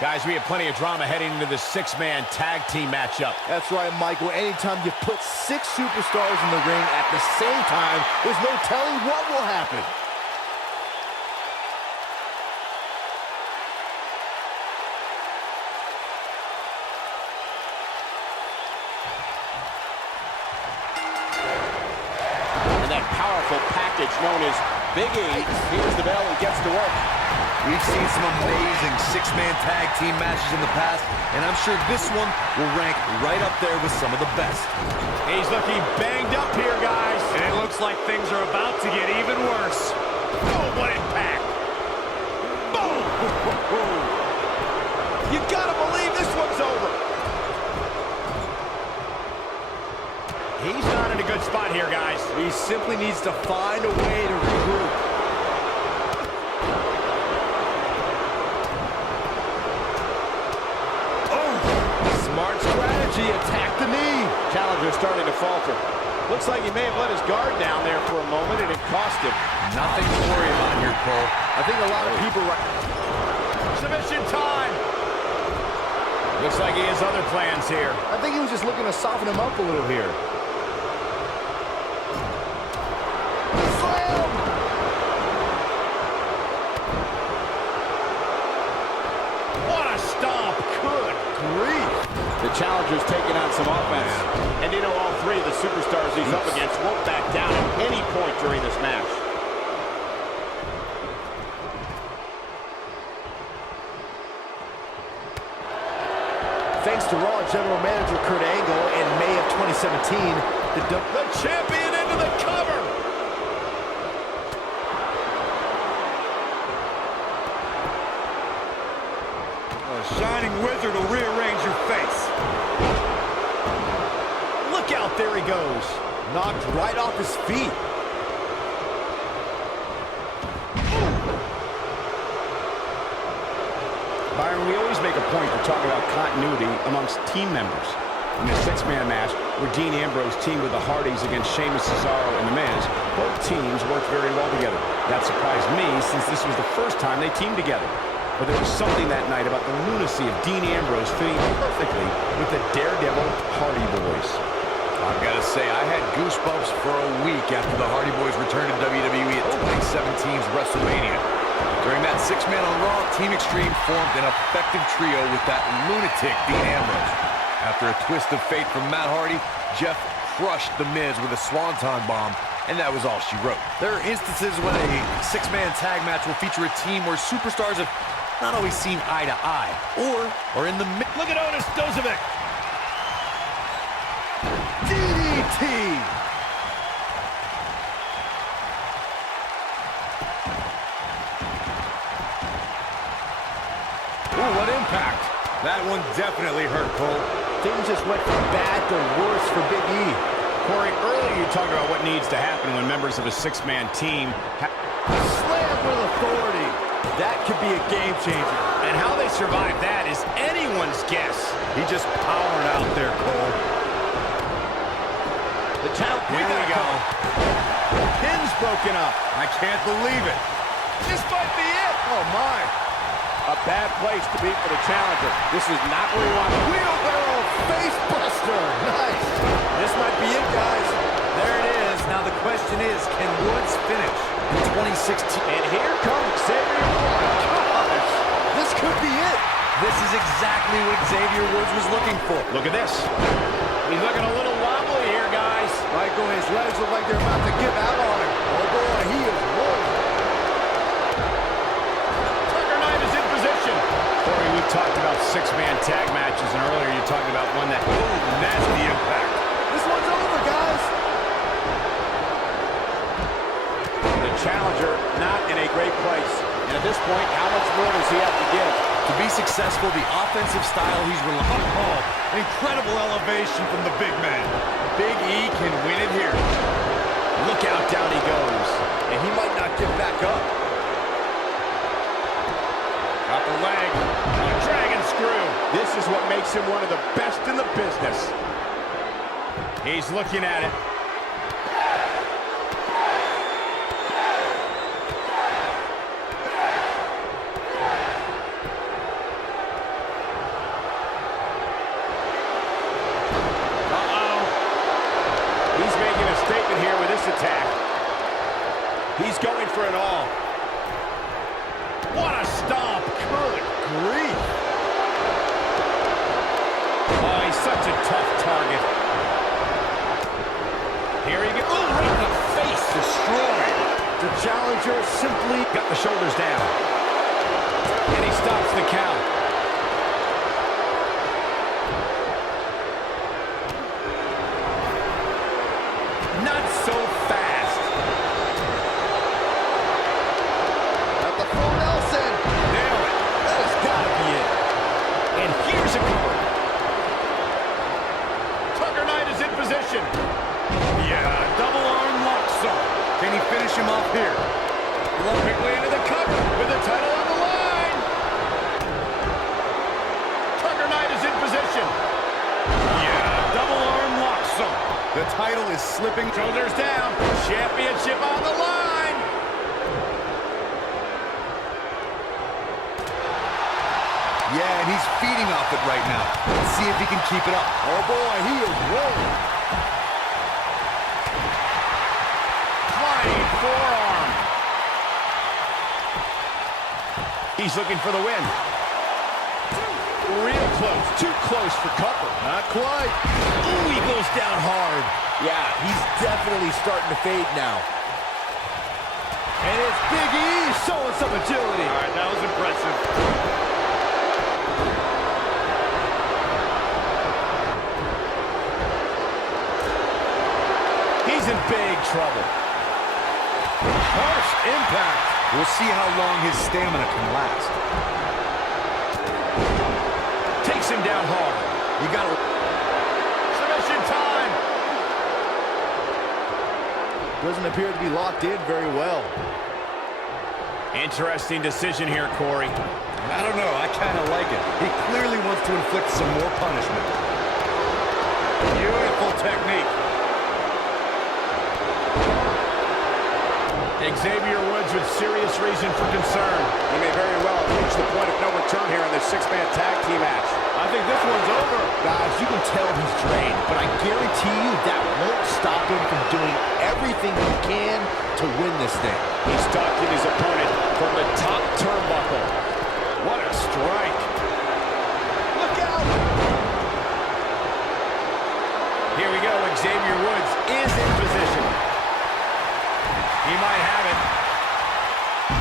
Guys, we have plenty of drama heading into this six-man tag team matchup. That's right, Michael. Anytime you put 6 superstars in the ring at the same time, there's no telling what will happen. And that powerful package known as Big E. Here's the bell and gets to work. We've seen some amazing six-man tag team matches in the past, and I'm sure this one will rank right up there with some of the best. He's looking banged up here, guys. And it looks like things are about to get even worse. Oh, what impact. Boom! You gotta believe this one's over. He's not in a good spot here, guys. He simply needs to find a way to regroup. Attack the knee. Challenger starting to falter. Looks like he may have let his guard down there for a moment, and it cost him. Nothing to worry about here, Cole. I think a lot of people... Submission time. Looks like he has other plans here. I think he was just looking to soften him up a little here. Slam! What a stomp. Good grief. The Challenger's taking on some offense. And you know, all 3 of the superstars he's up against won't back down at any point during this match. Thanks to Raw General Manager Kurt Angle in May of 2017, the champion into the cover. A shining wizard will rearrange your face. Look out, there he goes. knocked right off his feet. Byron, we always make a point to talk about continuity amongst team members. In the six-man match, where Dean Ambrose teamed with the Hardys against Sheamus, Cesaro, and The Miz, both teams worked very well together. That surprised me, since this was the first time they teamed together. But there was something that night about the lunacy of Dean Ambrose fitting perfectly with the Daredevil Hardy Boys. I've got to say, I had goosebumps for a week after the Hardy Boys returned to WWE at 2017's WrestleMania. During that six-man on Raw, Team Extreme formed an effective trio with that lunatic Dean Ambrose. After a twist of fate from Matt Hardy, Jeff crushed The Miz with a swanton bomb, and that was all she wrote. There are instances when a six-man tag match will feature a team where superstars have not always seen eye to eye, or are in the middle. Look at Otis Dozovic. DDT! Ooh, what impact. That one definitely hurt, Cole. Things just went from bad to worse for Big E. Corey, earlier you talked about what needs to happen when members of a six-man team Slam with authority. That could be a game changer. and how they survive that is anyone's guess. He just powered out there, Cole. The challenge. Here we go. Pin's broken up. I can't believe it. This might be it. Oh, my. A bad place to be for the challenger. This is not where you want to be. Wheelbarrow face buster. Nice. This might be it, guys. There it is. Now the question is, can Woods finish in 2016? And here comes Xavier Woods. Gosh, this could be it. This is exactly what Xavier Woods was looking for. Look at this. He's looking a little wobbly here, guys. Michael, his legs look like they're about to give out on him. Oh, boy, he is rolling. Tucker Knight is in position. Corey, we've talked about six-man tag matches, and earlier you talked about one that... Ooh, nasty impact. This one's over, guys. The challenger not in a great place. And at this point, how much more does he have to give? To be successful, the offensive style he's relying on. Incredible elevation from the big man. Big E can win it here. Look out, down he goes. And he might not get back up. Got the leg. A dragon screw. This is what makes him one of the best in the business. He's looking at it. He's making a statement here with this attack. He's going for it all. What a stomp. Good grief. Oh, he's such a tough target. Here he goes. Ooh, right in the face. Destroyed. The challenger simply Got the shoulders down. And he stops the count. Not so fast. at the full Nelson. Nail it. That has got to be it. And here's a cover. Tucker Knight is in position. Yeah, double arm lock song. Can he finish him off here? Quickly into the cover with the title on the line. Tucker Knight is in position. Yeah, double arm lock song. The title is slipping. Shoulders down. Championship on the line. Yeah, and he's feeding off it right now. Let's see if he can keep it up. Oh, boy, he is rolling. Flying forearm. He's looking for the win. Real close. Too close for cover. Not quite. Ooh, he goes down hard. Yeah, he's definitely starting to fade now. And it's Big E showing some agility. All right, that was impressive. He's in big trouble. Harsh impact. We'll see how long his stamina can last. Takes him down hard. You got to... Submission time. Doesn't appear to be locked in very well. Interesting decision here, Corey. I don't know. I kind of like it. He clearly wants to inflict some more punishment. Beautiful technique. Xavier Woods with serious reason for concern. He may very well have reached the point of no return here in this six-man tag team match. I think this one's over. Guys, you can tell he's drained, but I guarantee you that won't stop him from doing everything he can to win this thing. He's stalking his opponent from the top turnbuckle. What a strike. Look out! Here we go. Xavier Woods He might have it.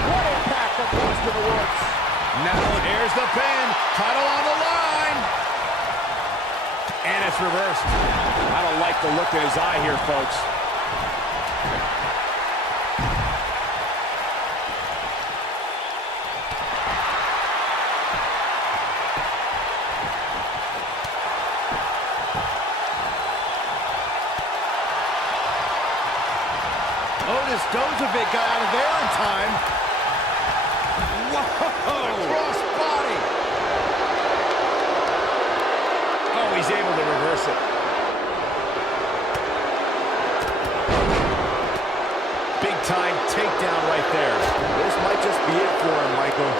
What impact from Boston Woods. Now here's the pin. Title on the line. And it's reversed. I don't like the look in his eye here, folks. Otis Dozovic got out of there in time. Whoa! Cross body. Oh, he's able to reverse it. Big time takedown right there. This might just be it for him, Michael.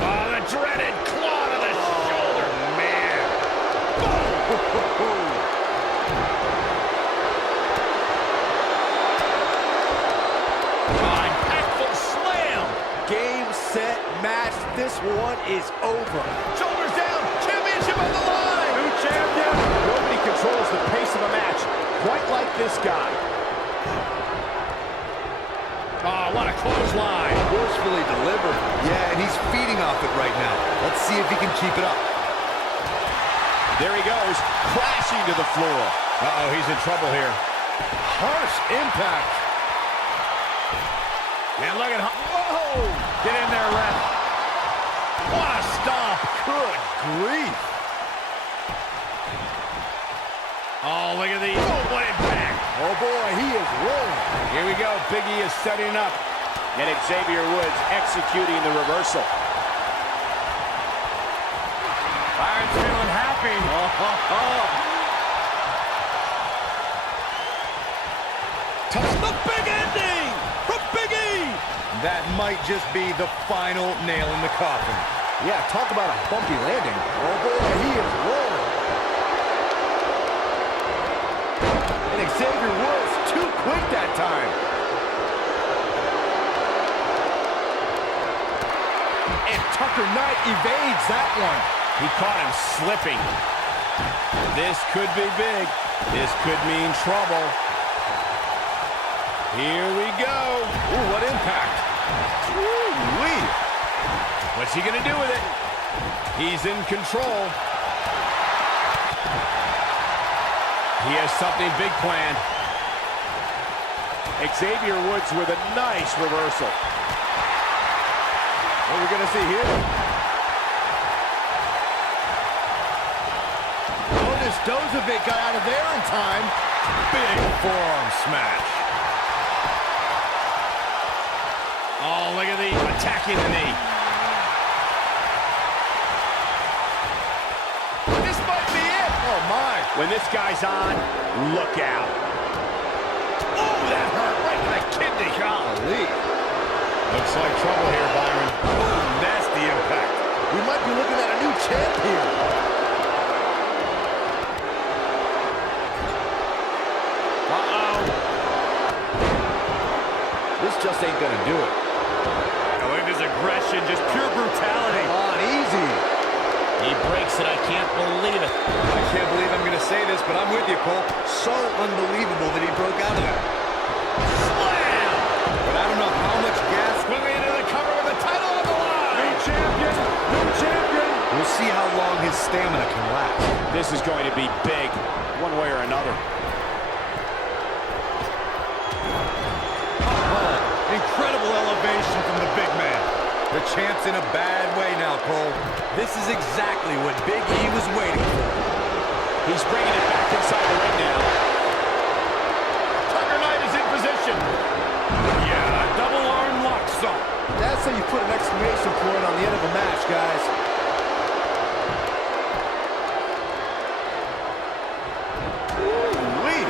Oh, the dreaded claw to the shoulder. Man. Boom. Impactful slam. Game, set, match. This one is over. Shoulders down. Championship on the line. New champion. Nobody controls the pace of a match quite like this guy. Oh, what a clothesline. Forcefully delivered. Yeah, and he's feeding off it right now. Let's see if he can keep it up. There he goes, crashing to the floor. Uh-oh, he's in trouble here. Harsh impact. And look at... Whoa! Get in there, ref. What a stomp. Good grief. Oh, look at the... Oh, what impact. Oh, boy, he is rolling. Here we go, Big E is setting up. And Xavier Woods executing the reversal. Byron's feeling happy. Touch the big ending from Big E. That might just be the final nail in the coffin. Yeah, talk about a bumpy landing. Oh, boy, he is rolling. And Xavier Woods too quick that time. And Tucker Knight evades that one. He caught him slipping. This could be big. This could mean trouble. Here we go. Ooh, what impact. Woo-wee. What's he gonna do with it? He's in control. He has something big planned. Xavier Woods with a nice reversal. What are we gonna see here? Otis Dozovic got out of there in time. Big forearm smash. Oh, look at the attacking the knee. This might be it. Oh, my. When this guy's on, look out. Oh, that hurt right in the kidney. Golly. Looks like trouble here, Byron. Ooh, nasty impact. We might be looking at a new champ here. Uh-oh. This just ain't gonna do it. Oh, look at his aggression, just pure brutality. Come on, easy. He breaks it. I can't believe it. I can't believe I'm going to say this, but I'm with you, Cole. So unbelievable that he broke out of there. Slam! But I don't know how much gas. Moving into the cover with the title on the line. New champion, new champion. We'll see how long his stamina can last. This is going to be big, one way or another. Incredible elevation from the big man. The champ's in a bad way now, Cole. This is exactly what Big E was waiting for. He's bringing it back inside the ring now. Tucker Knight is in position. Yeah, double arm lock stop. That's how you put an exclamation point on the end of a match, guys. Ooh-wee.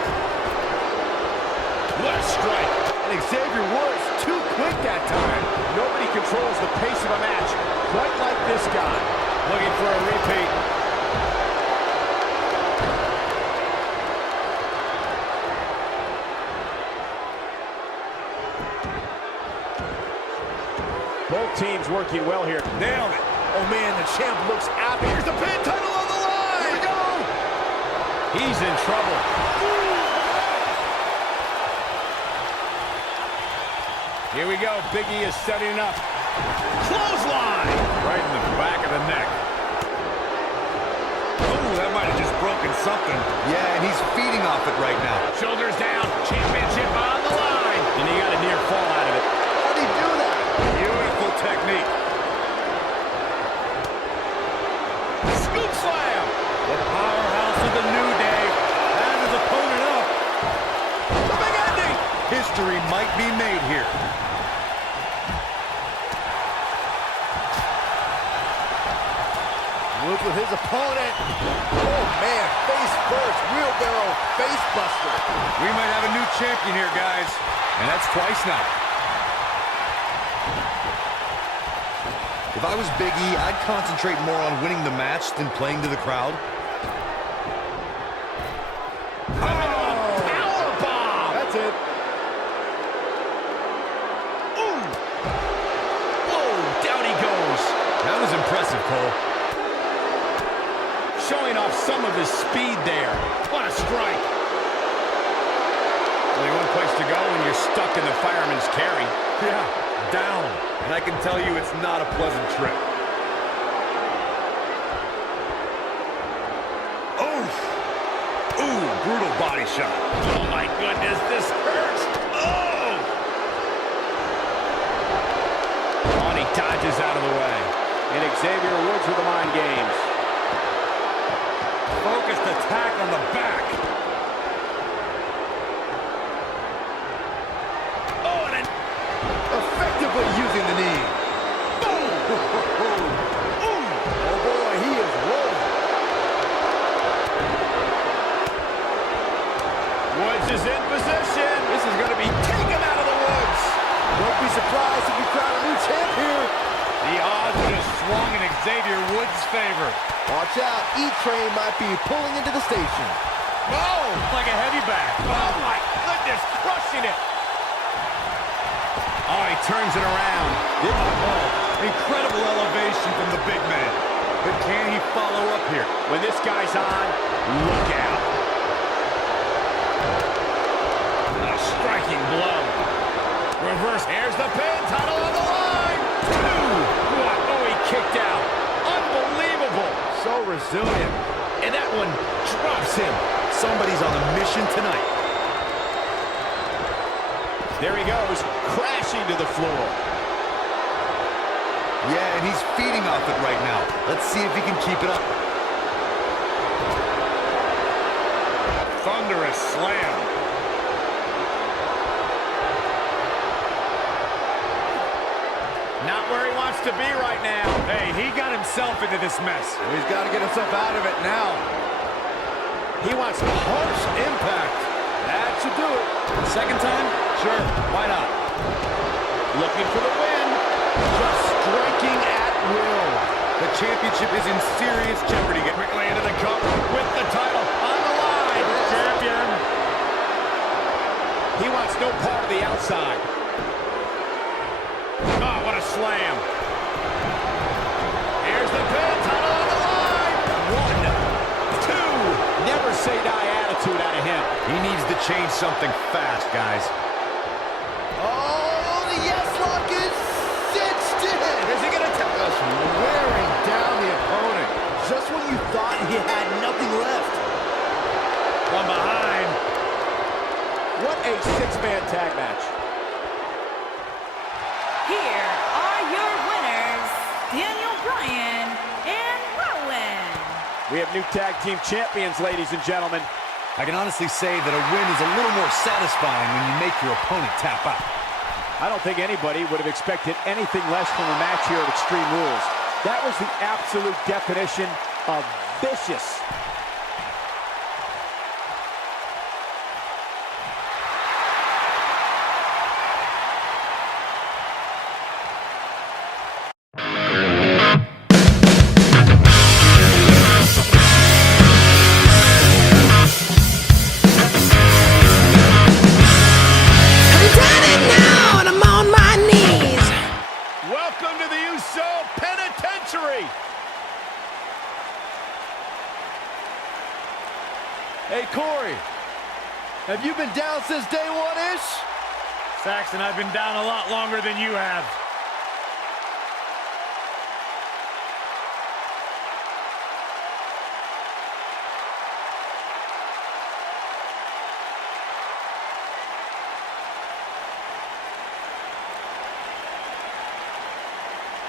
What a strike. And Xavier Woods too quick that time. Nobody controls the pace of a match quite like this guy. Looking for a repeat. Both teams working well here. Nailed it. Oh, man, the champ looks out. Here's the pin, title on He's in trouble. Here we go. Big E is setting up. Clothesline! Right in the back of the neck. Oh, that might have just broken something. Yeah, and he's feeding off it right now. Shoulders down. Championship on the line. And he got a near fall out of it. How did he do that? Beautiful technique. Scoop slam. The powerhouse of the New Day has his opponent up. The big ending. History might be made here. Moves with his opponent. Oh, man. Face first. Wheelbarrow face buster. We might have a new champion here, guys. And that's twice now. If I was Big E, I'd concentrate more on winning the match than playing to the crowd. Powerbomb. That's it. Ooh. Whoa, down he goes. That was impressive, Cole. Showing off some of his speed there. What a strike. Only one place to go when you're stuck in the fireman's carry. Yeah, down. And I can tell you it's not a pleasant trip. Ooh, brutal body shot. Oh my goodness, this hurts. Oh! Oh, and he dodges out of the way. And Xavier Woods with the mind games. Focused attack on the back. Oh, and Effectively using the knee. boom! Oh, boy, he is rolling. Woods is in position. This is going to be taken out of the woods. Don't be surprised if we crown a new champ here. The odds just swung in Xavier Woods' favor. Watch out. E-Train might be pulling into the station. Oh! Like a heavy bag. Oh my goodness, crushing it. Oh, he turns it around. Incredible elevation from the big man. But can he follow up here? When this guy's on, look out. A striking blow. Reverse. Here's the pin. Title on the line. Two. What? Oh, he kicked out. Unbelievable. So resilient. And that one drops him. Somebody's on a mission tonight. There he goes, crashing to the floor. Yeah, and he's feeding off it right now. Let's see if he can keep it up. Thunderous slam. Not where he wants to be right now. Hey, he got himself into this mess. He's got to get himself out of it now. He wants harsh impact. That should do it. Second time? Sure, why not? Looking for the win. Just striking at will. The championship is in serious jeopardy. Get Quickly into the cup with the title on the line. Champion. He wants no part of the outside. Oh, what a slam. Here's the pin. Title on the line. 1, 2. Never say die attitude out of him. He needs to change something fast, guys. Oh, the yes lock is cinched in. Is he going to tell us? Wearing down the opponent. Just when you thought he had nothing left. From behind. What a six-man tag match. Here are your winners, Daniel Bryan and Rowan. We have new tag team champions, ladies and gentlemen. I can honestly say that a win is a little more satisfying when you make your opponent tap out. I don't think anybody would have expected anything less from a match here at Extreme Rules. That was the absolute definition of vicious. Welcome to the USO Penitentiary. Have you been down since day one-ish? Saxon, I've been down a lot longer than you have.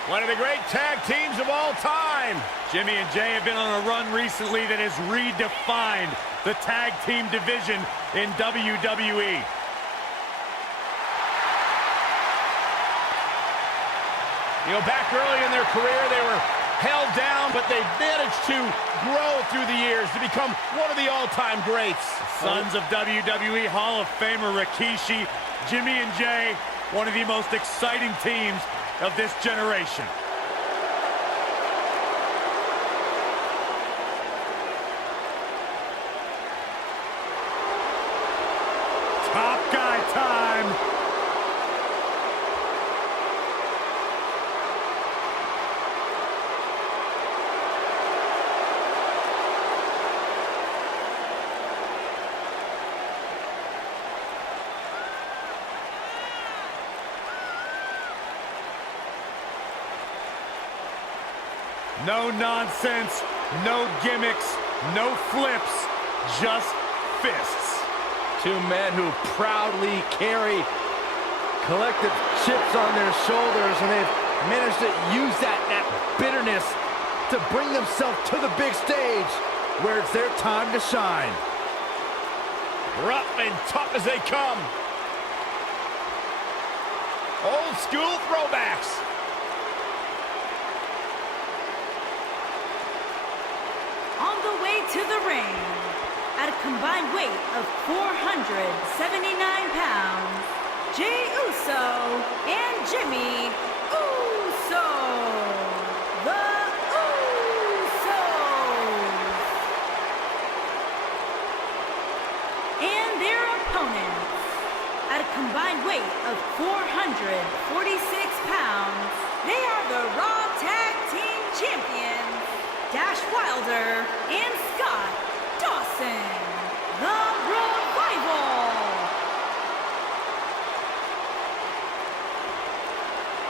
One of the great tag teams of all time. Jimmy and Jay have been on a run recently that has redefined the tag team division in WWE. You know, back early in their career, they were held down, but they've managed to grow through the years to become one of the all-time greats. Sons of WWE Hall of Famer Rikishi, Jimmy and Jay, one of the most exciting teams of this generation. Top guy time. No nonsense, no gimmicks, no flips, just fists. Two men who proudly carry collective chips on their shoulders, and they've managed to use that bitterness to bring themselves to the big stage where it's their time to shine. Rough and tough as they come. Old school throwbacks. On the way to the ring, at a combined weight of 479 pounds, Jey Uso and Jimmy Uso. The Usos. And their opponents, at a combined weight of 446 pounds, they are the Raw Tag Team Champions, Dash Wilder and Scott Dawson, the Revival.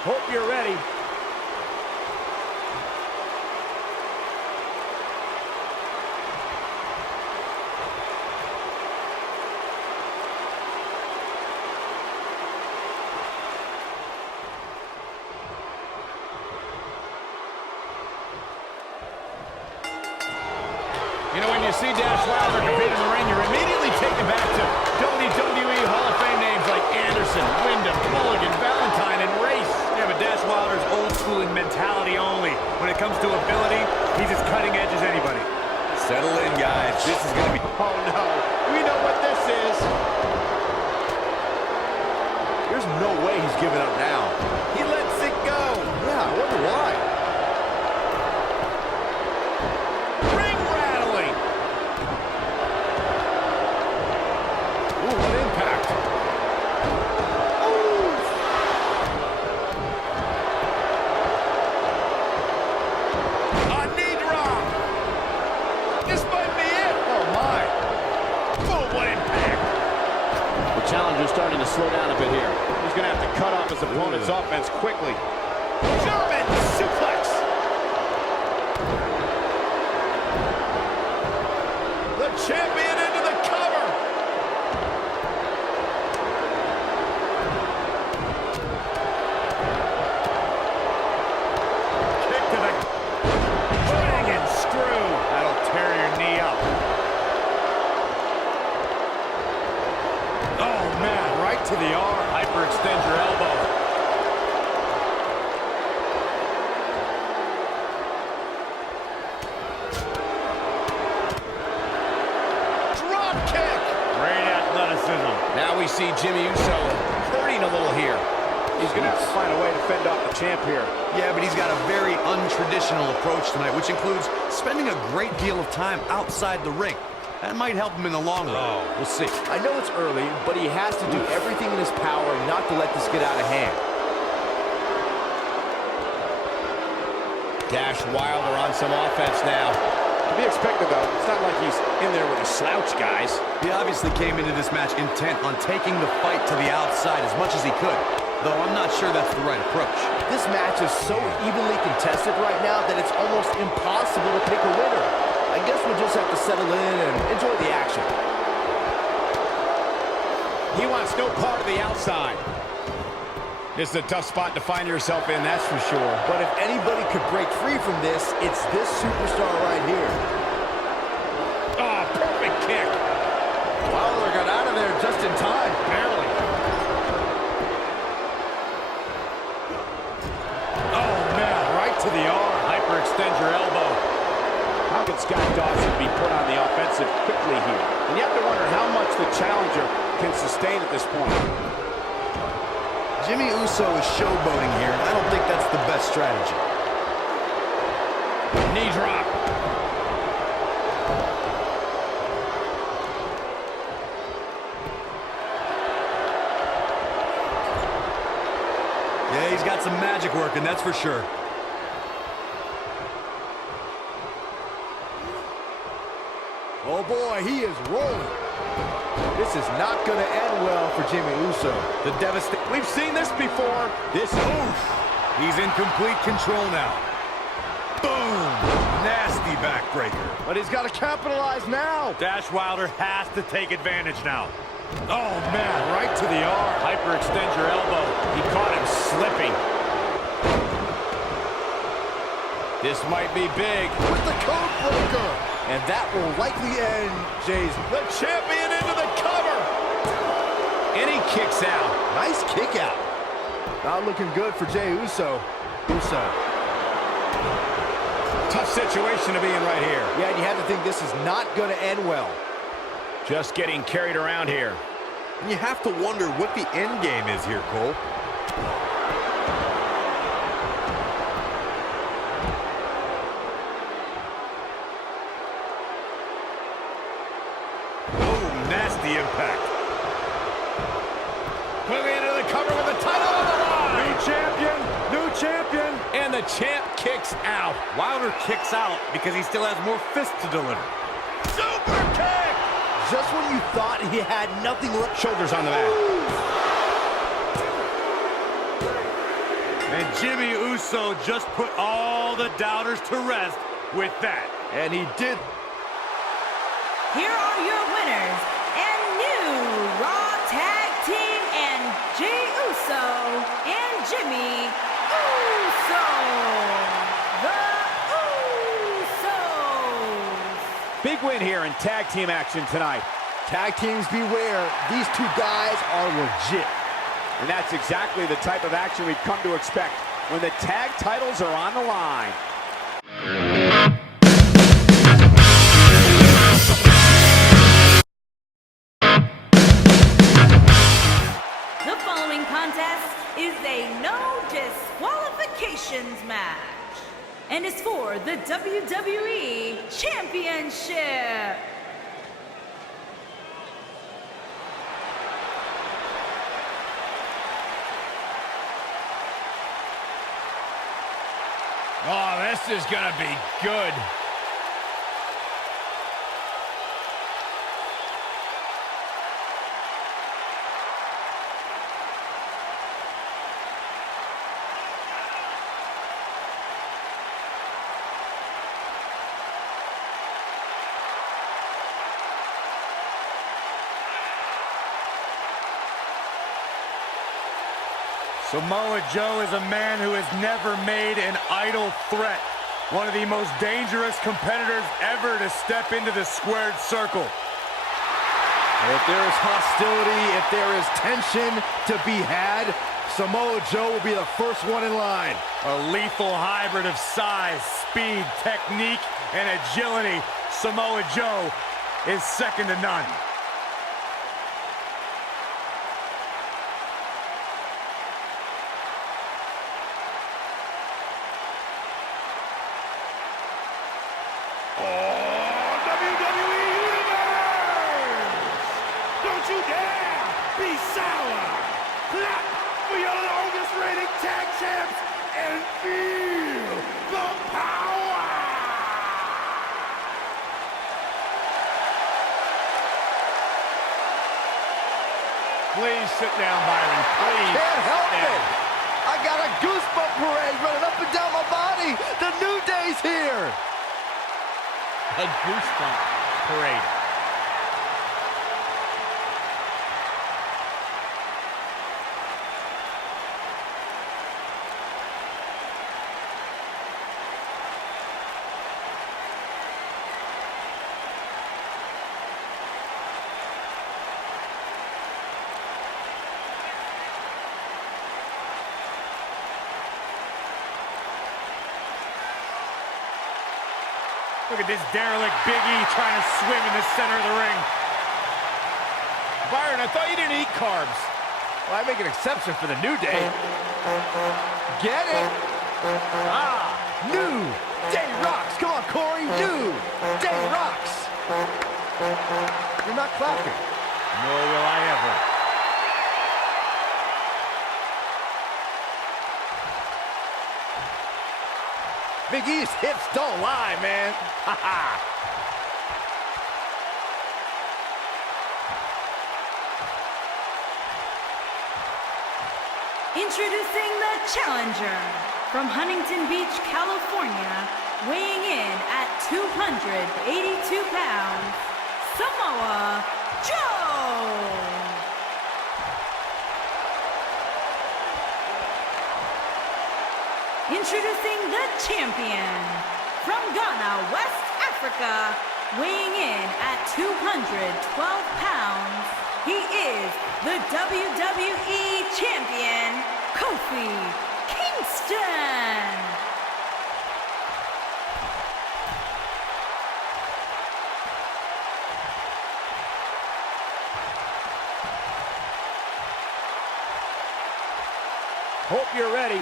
Hope you're ready. You know, when you see Dash Wilder compete in the ring, you're immediately taken back to WWE Hall of Fame names like Anderson, Wyndham, Mulligan, Valentine, and Race. Yeah, but Dash Wilder's old school in mentality only. When it comes to ability, he's as cutting edge as anybody. Settle in, guys. This is going to be... Oh, no. We know what this is. There's no way he's giving up now. He lets it go. Yeah, I wonder why. Ring rattling. Ooh, what impact. A knee drop. This might be it. Oh, my. Oh, what impact. The challenger's starting to slow down a bit here. He's going to have to cut off his opponent's offense quickly. German suplex. The champion into the cover. Kick to the ring and screw. That'll tear your knee up. Oh, man, right to the arm. Hyperextend your elbow. Drop kick. Great athleticism. Now we see Jimmy Uso hurting a little here. He's going to have to find a way to fend off the champ here. Yeah, but he's got a very untraditional approach tonight, which includes spending a great deal of time outside the ring. That might help him in the long run. We'll see. I know it's early, but he has to do everything in his power not to let this get out of hand. Dash Wilder on some offense now. To be expected, though. It's not like he's in there with a slouch, guys. He obviously came into this match intent on taking the fight to the outside as much as he could, though I'm not sure that's the right approach. This match is so evenly contested right now that it's almost impossible to pick a winner. I guess we'll just have to settle in and enjoy the action. He wants no part of the outside. This is a tough spot to find yourself in, that's for sure. But if anybody could break free from this, it's this superstar right here. Oh, perfect kick. Wilder got out of there just in time. Barely. Oh, man, right to the arm. Hyperextend your elbow. How can Scott Dawson be put on the offensive quickly here? And you have to wonder how much the challenger can sustain at this point. Jimmy Uso is showboating here, and I don't think that's the best strategy. Knee drop. Yeah, he's got some magic working, that's for sure. Oh boy, he is rolling. This is not going to end well for Jimmy Uso. The devastation. We've seen this before. This He's in complete control now. Boom! Nasty backbreaker. But he's got to capitalize now. Dash Wilder has to take advantage now. Oh, man, right to the arm. hyperextend your elbow. He caught him slipping. This might be big. With the code breaker. And that will likely end Jay's. The champion into the cover. And he kicks out. Nice kick out. Not looking good for Jey Uso. Tough situation to be in right here. Yeah, and you have to think this is not going to end well. Just getting carried around here. And you have to wonder what the end game is here, Cole. Nasty impact. Moving into the cover with the title on the line. New champion, new champion. And the champ kicks out. Wilder kicks out because he still has more fists to deliver. Super kick. Just when you thought he had nothing left. Shoulders on the mat. And Jimmy Uso just put all the doubters to rest with that. And he did. Here are your winners and new Raw Tag Team and Jey Uso and Jimmy Uso. The Usos. big win here in tag team action tonight. Tag teams beware. These two guys are legit. And that's exactly the type of action we've come to expect when the tag titles are on the line. The following contest is a no disqualifications match and is for the WWE Championship. Oh, this is gonna be good. Samoa Joe is a man who has never made an idle threat. One of the most dangerous competitors ever to step into the squared circle. If there is hostility, if there is tension to be had, Samoa Joe will be the first one in line. A lethal hybrid of size, speed, technique, and agility. Samoa Joe is second to none. Please sit down, Byron. Please. Can't help sit down. it. I got a goosebump parade running up and down my body. The New Day's here. A goosebump parade. Look at this derelict Big E trying to swim in the center of the ring. Byron, I thought you didn't eat carbs. Well, I make an exception for the New Day. Get it? Ah, New Day rocks. Come on, Corey. New Day rocks. You're not clapping. Nor will I ever. Big E's hips don't lie, man. Ha ha. Introducing the challenger from Huntington Beach, California, weighing in at 282 pounds, Samoa Joe! Introducing the champion from Ghana, West Africa, weighing in at 212 pounds, he is the WWE Champion, Kofi Kingston. Hope you're ready.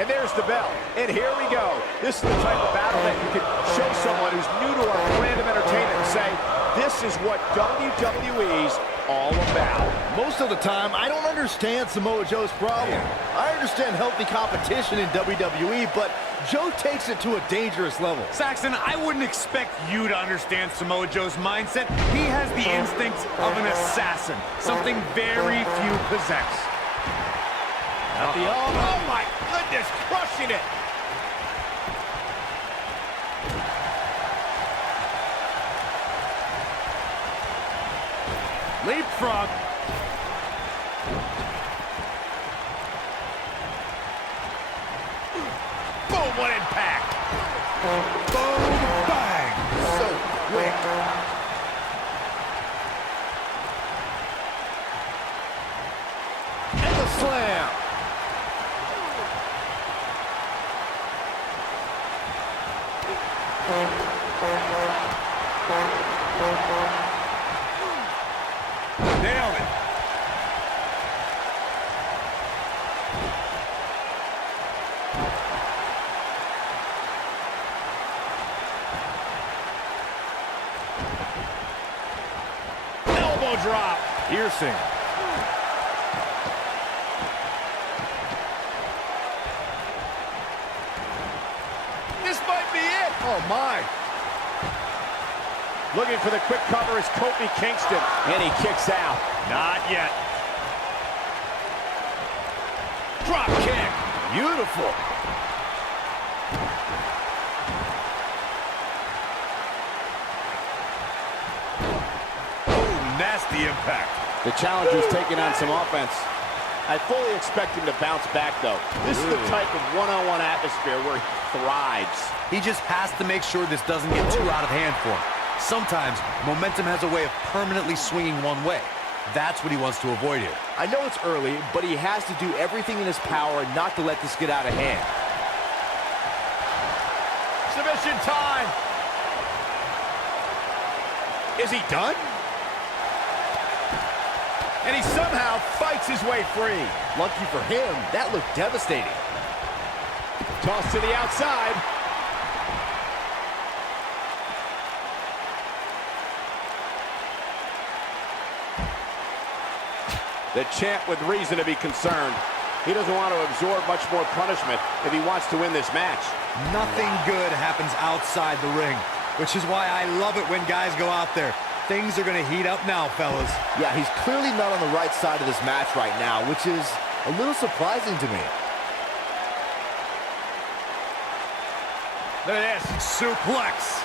And there's the bell. And here we go. This is the type of battle that you can show someone who's new to our brand of entertainment and say, this is what WWE's all about. Most of the time, I don't understand Samoa Joe's problem. I understand healthy competition in WWE, but Joe takes it to a dangerous level. Saxton, I wouldn't expect you to understand Samoa Joe's mindset. He has the instincts of an assassin, something very few possess. Oh my goodness, crushing it. Leapfrog. Boom, what impact. Boom, bang. So quick. And the slam. Nailed it. Elbow drop. Piercing. This might be it. Oh, my. Looking for the quick cover is Kofi Kingston. And he kicks out. Not yet. Drop kick. Beautiful. Ooh, nasty impact. The challenger's taking on some offense. I fully expect him to bounce back, though. This is the type of one-on-one atmosphere where he thrives. He just has to make sure this doesn't get too out of hand for him. Sometimes, momentum has a way of permanently swinging one way. That's what he wants to avoid here. I know it's early, but he has to do everything in his power not to let this get out of hand. Submission time. Is he done? And he somehow fights his way free. Lucky for him, that looked devastating. Toss to the outside. The champ with reason to be concerned. He doesn't want to absorb much more punishment if he wants to win this match. Nothing good happens outside the ring, which is why I love it when guys go out there. Things are going to heat up now, fellas. Yeah, he's clearly not on the right side of this match right now, which is a little surprising to me. Look at this. Suplex.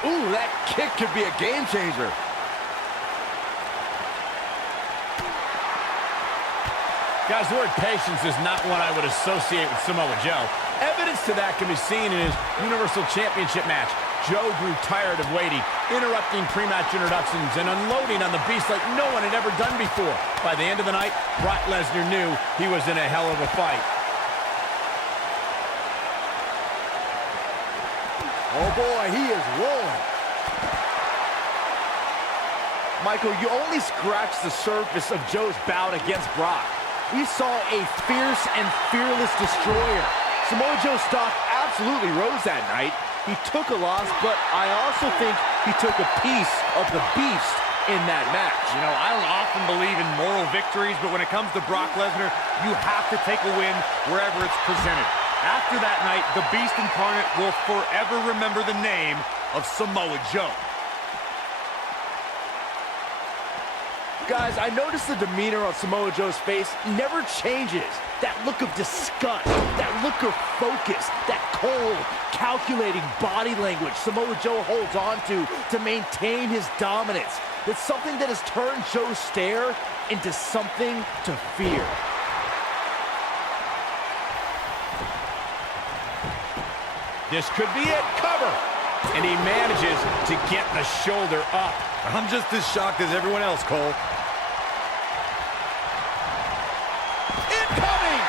Ooh, that kick could be a game changer. Guys, the word patience is not one I would associate with Samoa Joe. Evidence to that can be seen in his Universal Championship match. Joe grew tired of waiting, interrupting pre-match introductions and unloading on the Beast like no one had ever done before. By the end of the night, Brock Lesnar knew he was in a hell of a fight. Oh boy, he is rolling. Michael, you only scratched the surface of Joe's bout against Brock. We saw a fierce and fearless destroyer. Samoa Joe's stock absolutely rose that night. He took a loss, but I also think he took a piece of the beast in that match. You know, I don't often believe in moral victories, but when it comes to Brock Lesnar, you have to take a win wherever it's presented. After that night, the Beast Incarnate will forever remember the name of Samoa Joe. Guys, I noticed the demeanor on Samoa Joe's face never changes. That look of disgust, that look of focus, that cold, calculating body language Samoa Joe holds on to maintain his dominance. It's something that has turned Joe's stare into something to fear. This could be it. Cover. And he manages to get the shoulder up. I'm just as shocked as everyone else, Cole. Incoming!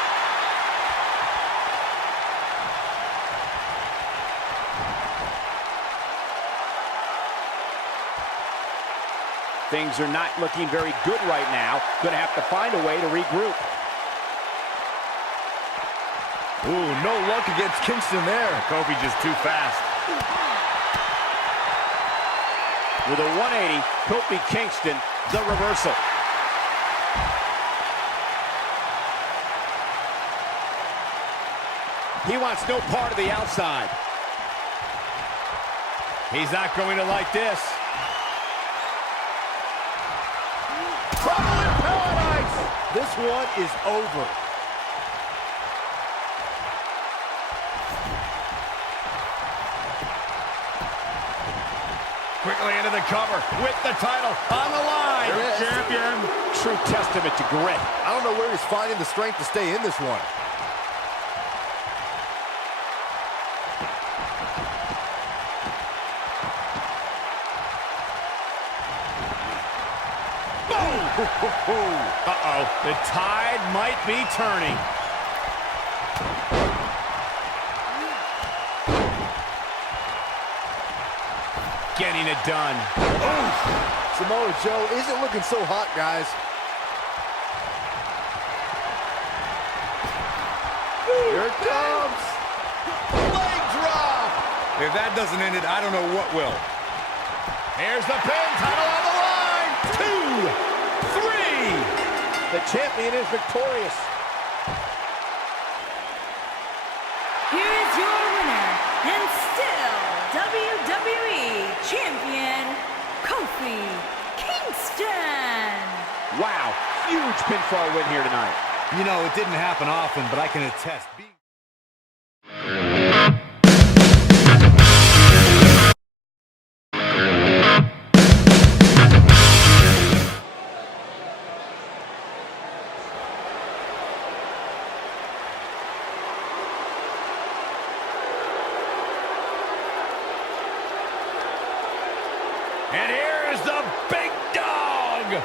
Things are not looking very good right now. Gonna have to find a way to regroup. Ooh, no luck against Kingston there. Kofi just too fast. With a 180, Kofi Kingston, the reversal. He wants no part of the outside. He's not going to like this. Trouble in paradise! This one is over. Quickly into the cover with the title on the line. Champion. True testament to grit. I don't know where he's finding the strength to stay in this one. Uh-oh, the tide might be turning. Getting it done. Samoa Joe isn't looking so hot, guys. Here it comes. Leg drop. If that doesn't end it, I don't know what will. Here's the pin, title on the line. 2, 3. The champion is victorious. Here is your winner, and still WWE Champion, Kofi Kingston. Wow, huge pinfall win here tonight. You know, it didn't happen often, but I can attest. And here is the big dog.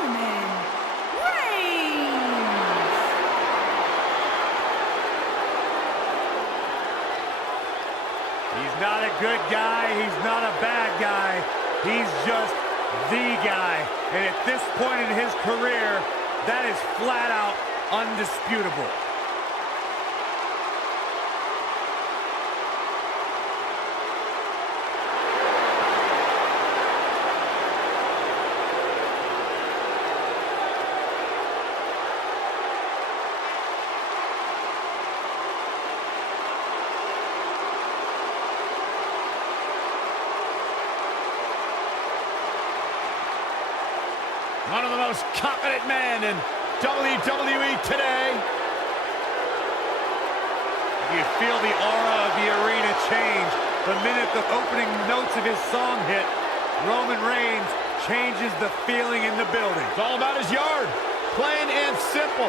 Roman Reigns. He's not a good guy, he's not a bad guy, he's just the guy. And at this point in his career, that is flat out undisputable. One of the most confident men in WWE today. You feel the aura of the arena change. The minute the opening notes of his song hit, Roman Reigns changes the feeling in the building. It's all about his yard. Plain and simple.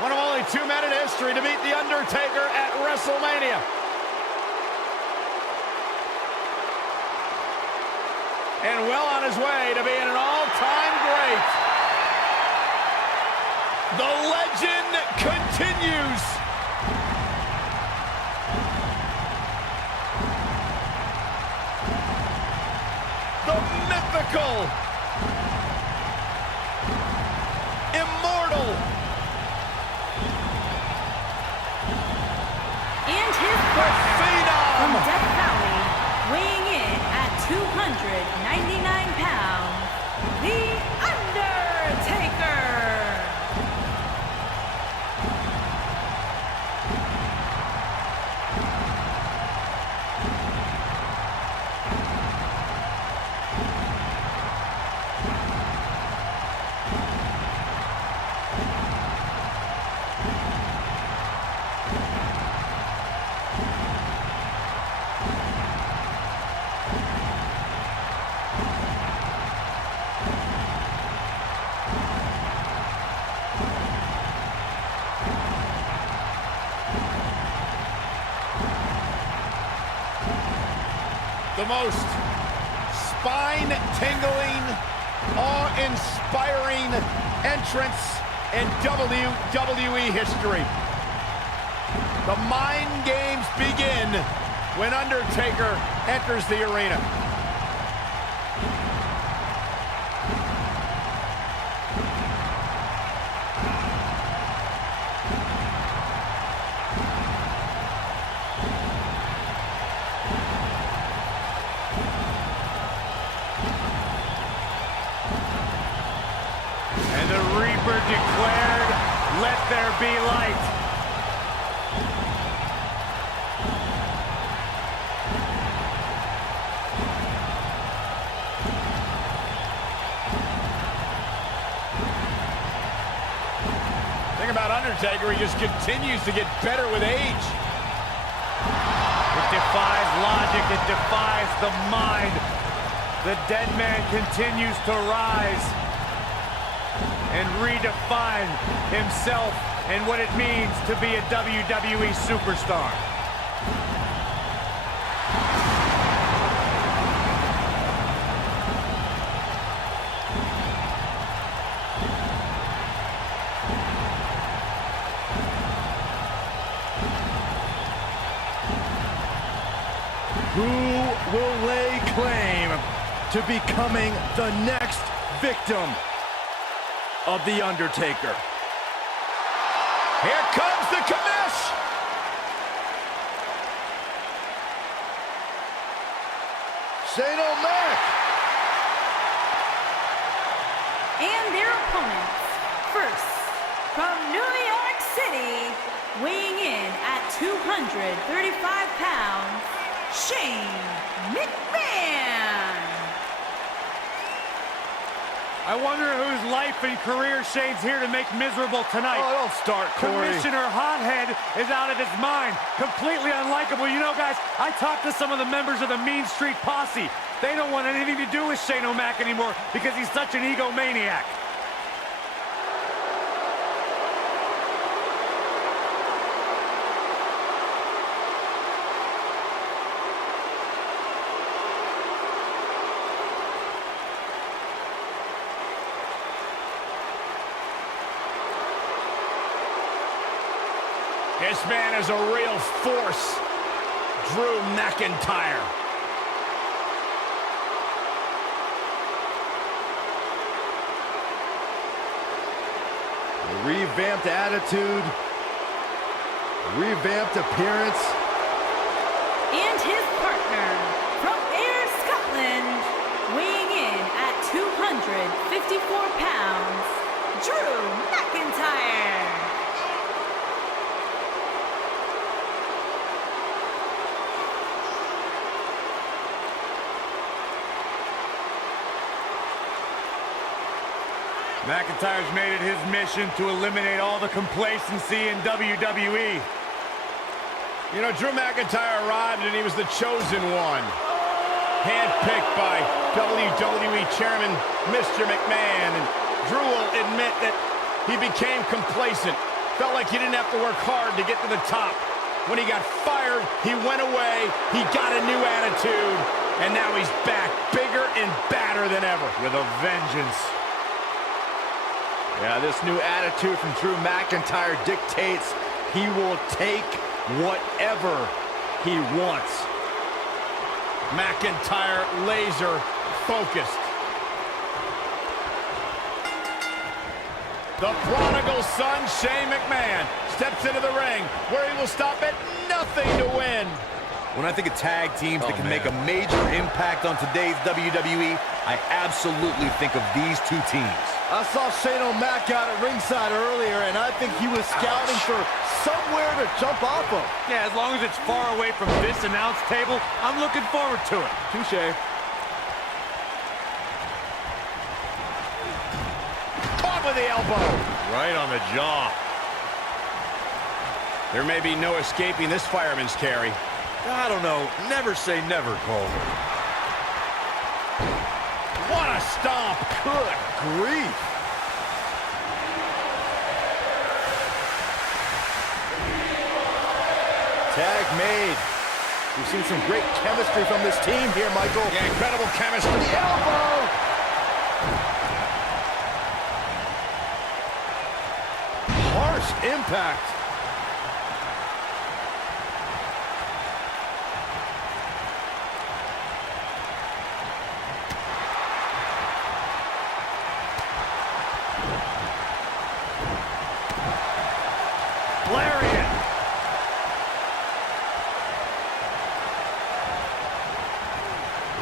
One of only 2 men in history to beat The Undertaker at WrestleMania. And well on his way to being an all-time great. The legend continues. The mythical, immortal, And his partner from phenom. Death Valley, weighing in at 299 pounds, The Undertaker. The most spine-tingling, awe-inspiring entrance in WWE history. The mind games begin when Undertaker enters the arena. And the Reaper declared, "Let there be light." Thing about Undertaker, he just continues to get better with age. It defies logic, it defies the mind. The dead man continues to rise and redefine himself and what it means to be a WWE superstar. Who will lay claim to becoming the next victim of The Undertaker? Here comes the commish! Shane O'Mac! And their opponents, first, from New York City, weighing in at 235 pounds, Shane McMahon. I wonder whose life and career Shane's here to make miserable tonight. Oh, don't start, Corey. Commissioner Hothead is out of his mind. Completely unlikable. You know, guys, I talked to some of the members of the Mean Street Posse. They don't want anything to do with Shane O'Mac anymore because he's such an egomaniac. This man is a real force. Drew McIntyre. Revamped attitude, revamped appearance. And his partner from Ayr, Scotland, weighing in at 254 pounds, Drew McIntyre. McIntyre's made it his mission to eliminate all the complacency in WWE. You know, Drew McIntyre arrived and he was the chosen one. Handpicked by WWE Chairman Mr. McMahon. And Drew will admit that he became complacent. Felt like he didn't have to work hard to get to the top. When he got fired, he went away, he got a new attitude, and now he's back, bigger and badder than ever. With a vengeance. Yeah, this new attitude from Drew McIntyre dictates he will take whatever he wants. McIntyre laser focused. The prodigal son, Shane McMahon, steps into the ring where he will stop at nothing to win. When I think of tag teams that can make a major impact on today's WWE, I absolutely think of these two teams. I saw Shane O'Mac out at ringside earlier, and I think he was scouting for somewhere to jump off of. Yeah, as long as it's far away from this announce table, I'm looking forward to it. Touche. Caught with the elbow. Right on the jaw. There may be no escaping this fireman's carry. I don't know. Never say never, Cole. What a stomp. Good grief. Tag made. We've seen some great chemistry from this team here, Michael. Yeah, incredible chemistry. The elbow. Harsh impact.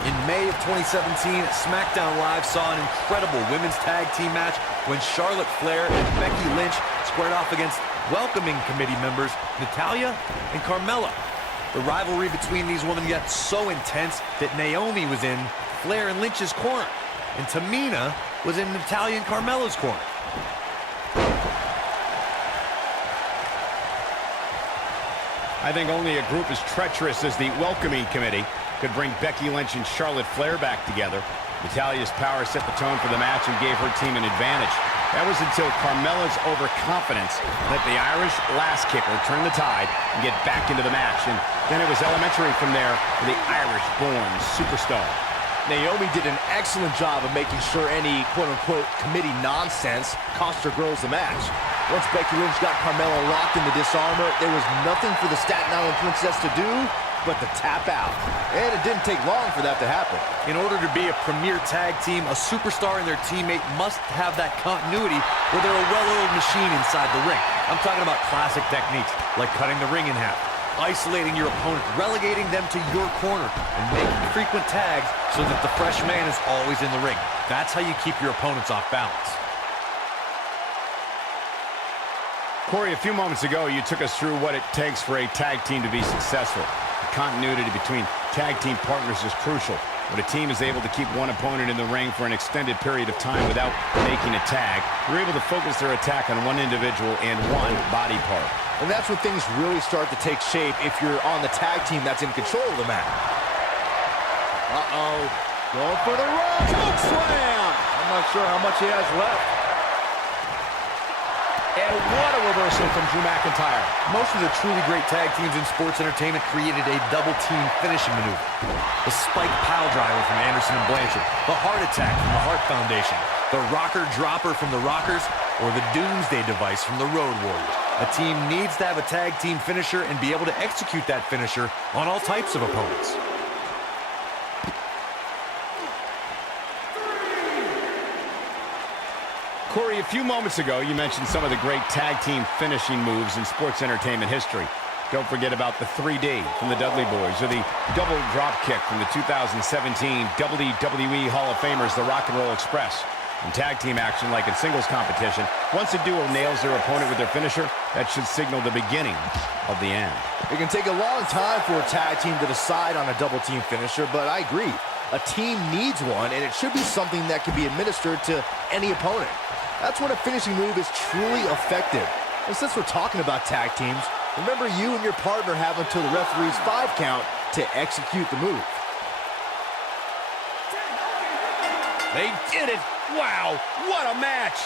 In May of 2017, SmackDown Live saw an incredible women's tag team match when Charlotte Flair and Becky Lynch squared off against welcoming committee members Natalya and Carmella. The rivalry between these women got so intense that Naomi was in Flair and Lynch's corner, and Tamina was in Natalya and Carmella's corner. I think only a group as treacherous as the welcoming committee could bring Becky Lynch and Charlotte Flair back together. Natalya's power set the tone for the match and gave her team an advantage. That was until Carmella's overconfidence let the Irish last kicker turn the tide and get back into the match. And then it was elementary from there for the Irish-born superstar. Naomi did an excellent job of making sure any quote-unquote committee nonsense cost her girls the match. Once Becky Lynch got Carmella locked in the disarmor, there was nothing for the Staten Island Princess to do but to tap out. And it didn't take long for that to happen. In order to be a premier tag team, a superstar and their teammate must have that continuity where they're a well-oiled machine inside the ring. I'm talking about classic techniques like cutting the ring in half, isolating your opponent, relegating them to your corner, and making frequent tags so that the fresh man is always in the ring. That's how you keep your opponents off balance. Corey, a few moments ago, you took us through what it takes for a tag team to be successful. The continuity between tag team partners is crucial. When a team is able to keep one opponent in the ring for an extended period of time without making a tag, they're able to focus their attack on one individual and one body part. And that's when things really start to take shape if you're on the tag team that's in control of the match. Uh-oh. Going for the run. Choke slam. I'm not sure how much he has left. And what a reversal from Drew McIntyre. Most of the truly great tag teams in sports entertainment created a double-team finishing maneuver. The spike pile driver from Anderson and Blanchard, the heart attack from the Hart Foundation, the rocker dropper from the Rockers, or the doomsday device from the Road Warriors. A team needs to have a tag team finisher and be able to execute that finisher on all types of opponents. Corey, a few moments ago, you mentioned some of the great tag team finishing moves in sports entertainment history. Don't forget about the 3D from the Dudley Boys, or the double drop kick from the 2017 WWE Hall of Famers, the Rock and Roll Express. In tag team action, like in singles competition, once a duo nails their opponent with their finisher, that should signal the beginning of the end. It can take a long time for a tag team to decide on a double team finisher, but I agree. A team needs one, and it should be something that can be administered to any opponent. That's when a finishing move is truly effective. And since we're talking about tag teams, remember you and your partner have until the referee's 5 count to execute the move. They did it! Wow, what a match!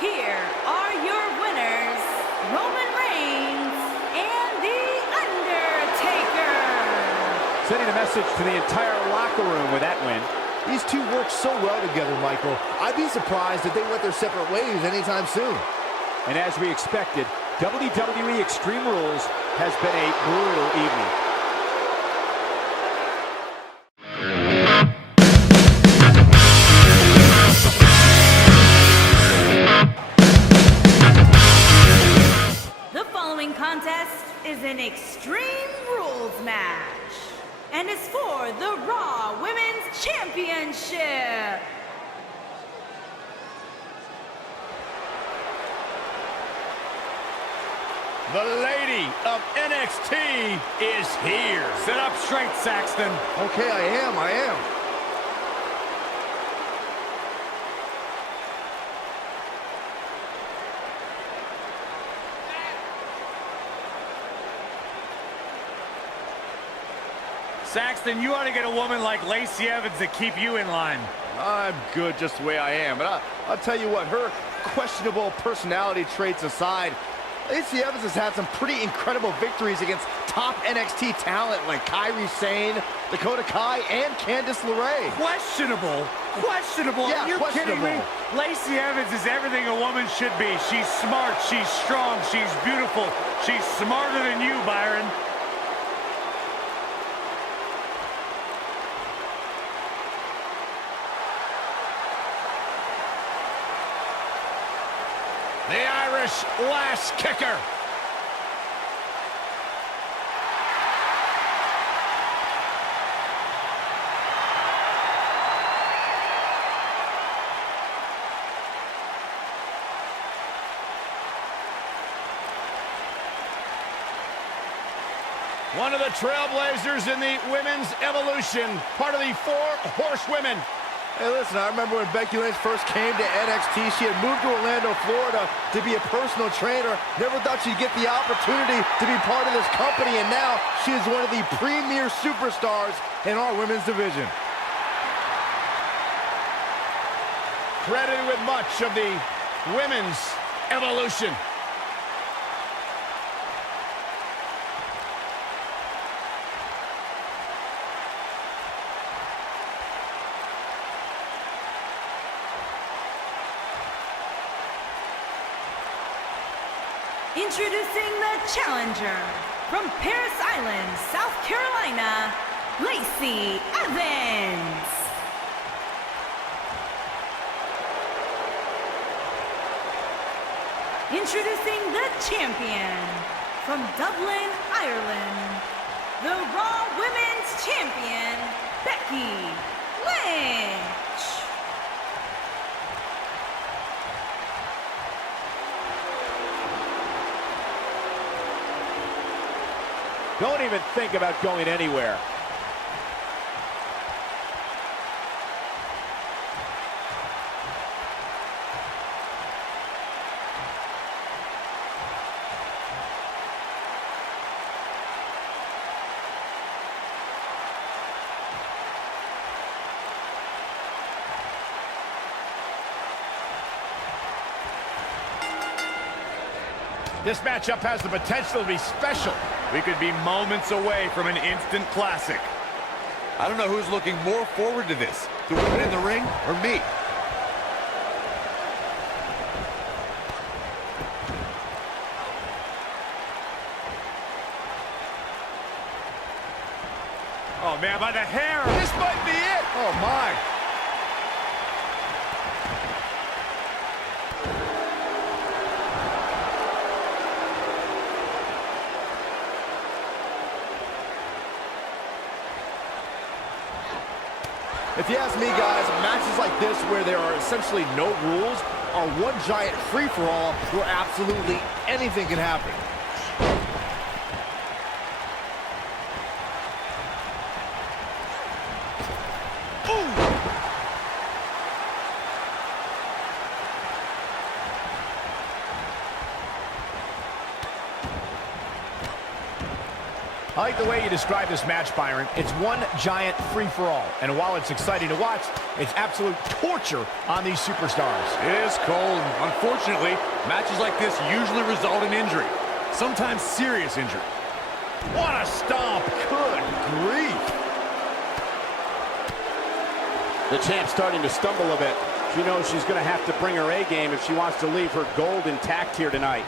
Here are your winners, Roman Reigns and The Undertaker. Sending a message to the entire locker room with that win. These two work so well together, Michael. I'd be surprised if they went their separate ways anytime soon. And as we expected, WWE Extreme Rules has been a brutal evening. The following contest is an Extreme Rules match and is for the Raw Women's Championship. The lady of NXT is here. Sit up straight, Saxton. Okay, I am. Saxton, you ought to get a woman like Lacey Evans to keep you in line. I'm good just the way I am, but I'll tell you what, her questionable personality traits aside, Lacey Evans has had some pretty incredible victories against top NXT talent like Kairi Sane, Dakota Kai, and Candice LeRae. Questionable? Questionable? Yeah, Are you kidding me? questionable. Lacey Evans is everything a woman should be. She's smart, she's strong, she's beautiful. She's smarter than you, Byron. The Irish lash kicker. One of the trailblazers in the women's evolution, part of the 4 horsewomen. Hey, listen, I remember when Becky Lynch first came to NXT, she had moved to Orlando, Florida to be a personal trainer. Never thought she'd get the opportunity to be part of this company, and now she is one of the premier superstars in our women's division. Credited with much of the women's evolution. Introducing the challenger from Paris Island, South Carolina, Lacey Evans. Introducing the champion from Dublin, Ireland, the Raw Women's Champion, Becky Lynch. Don't even think about going anywhere. This matchup has the potential to be special. We could be moments away from an instant classic. I don't know who's looking more forward to this, the women in the ring or me. Oh, man, by the hair. This might be it. Oh, my. If you ask me, guys, matches like this where there are essentially no rules are one giant free-for-all where absolutely anything can happen. I like the way you describe this match, Byron. It's one giant free-for-all. And while it's exciting to watch, it's absolute torture on these superstars. It is cold. Unfortunately, matches like this usually result in injury, sometimes serious injury. What a stomp. Good grief. The champ's starting to stumble a bit. She knows she's going to have to bring her A game if she wants to leave her gold intact here tonight.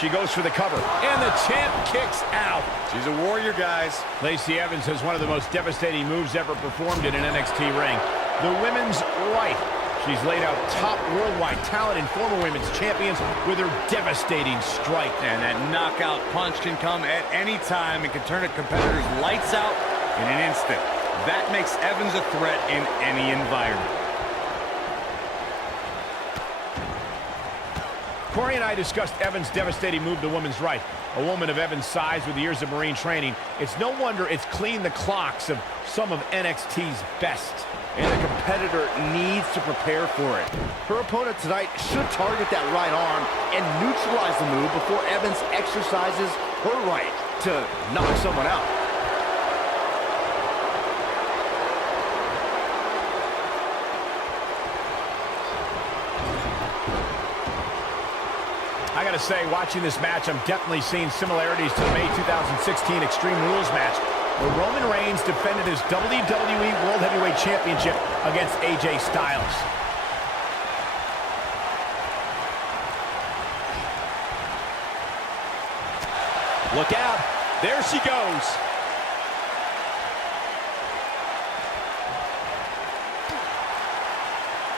She goes for the cover, and the champ kicks out. She's a warrior, guys. Lacey Evans has one of the most devastating moves ever performed in an NXT ring. The women's right. She's laid out top worldwide talent and former women's champions with her devastating strike. And that knockout punch can come at any time and can turn a competitor's lights out in an instant. That makes Evans a threat in any environment. Corey and I discussed Evans' devastating move, the woman's right. A woman of Evans' size with years of Marine training, it's no wonder it's cleaned the clocks of some of NXT's best. And the competitor needs to prepare for it. Her opponent tonight should target that right arm and neutralize the move before Evans exercises her right to knock someone out. I gotta say, watching this match, I'm definitely seeing similarities to the May 2016 Extreme Rules match, where Roman Reigns defended his WWE World Heavyweight Championship against AJ Styles. Look out. There she goes.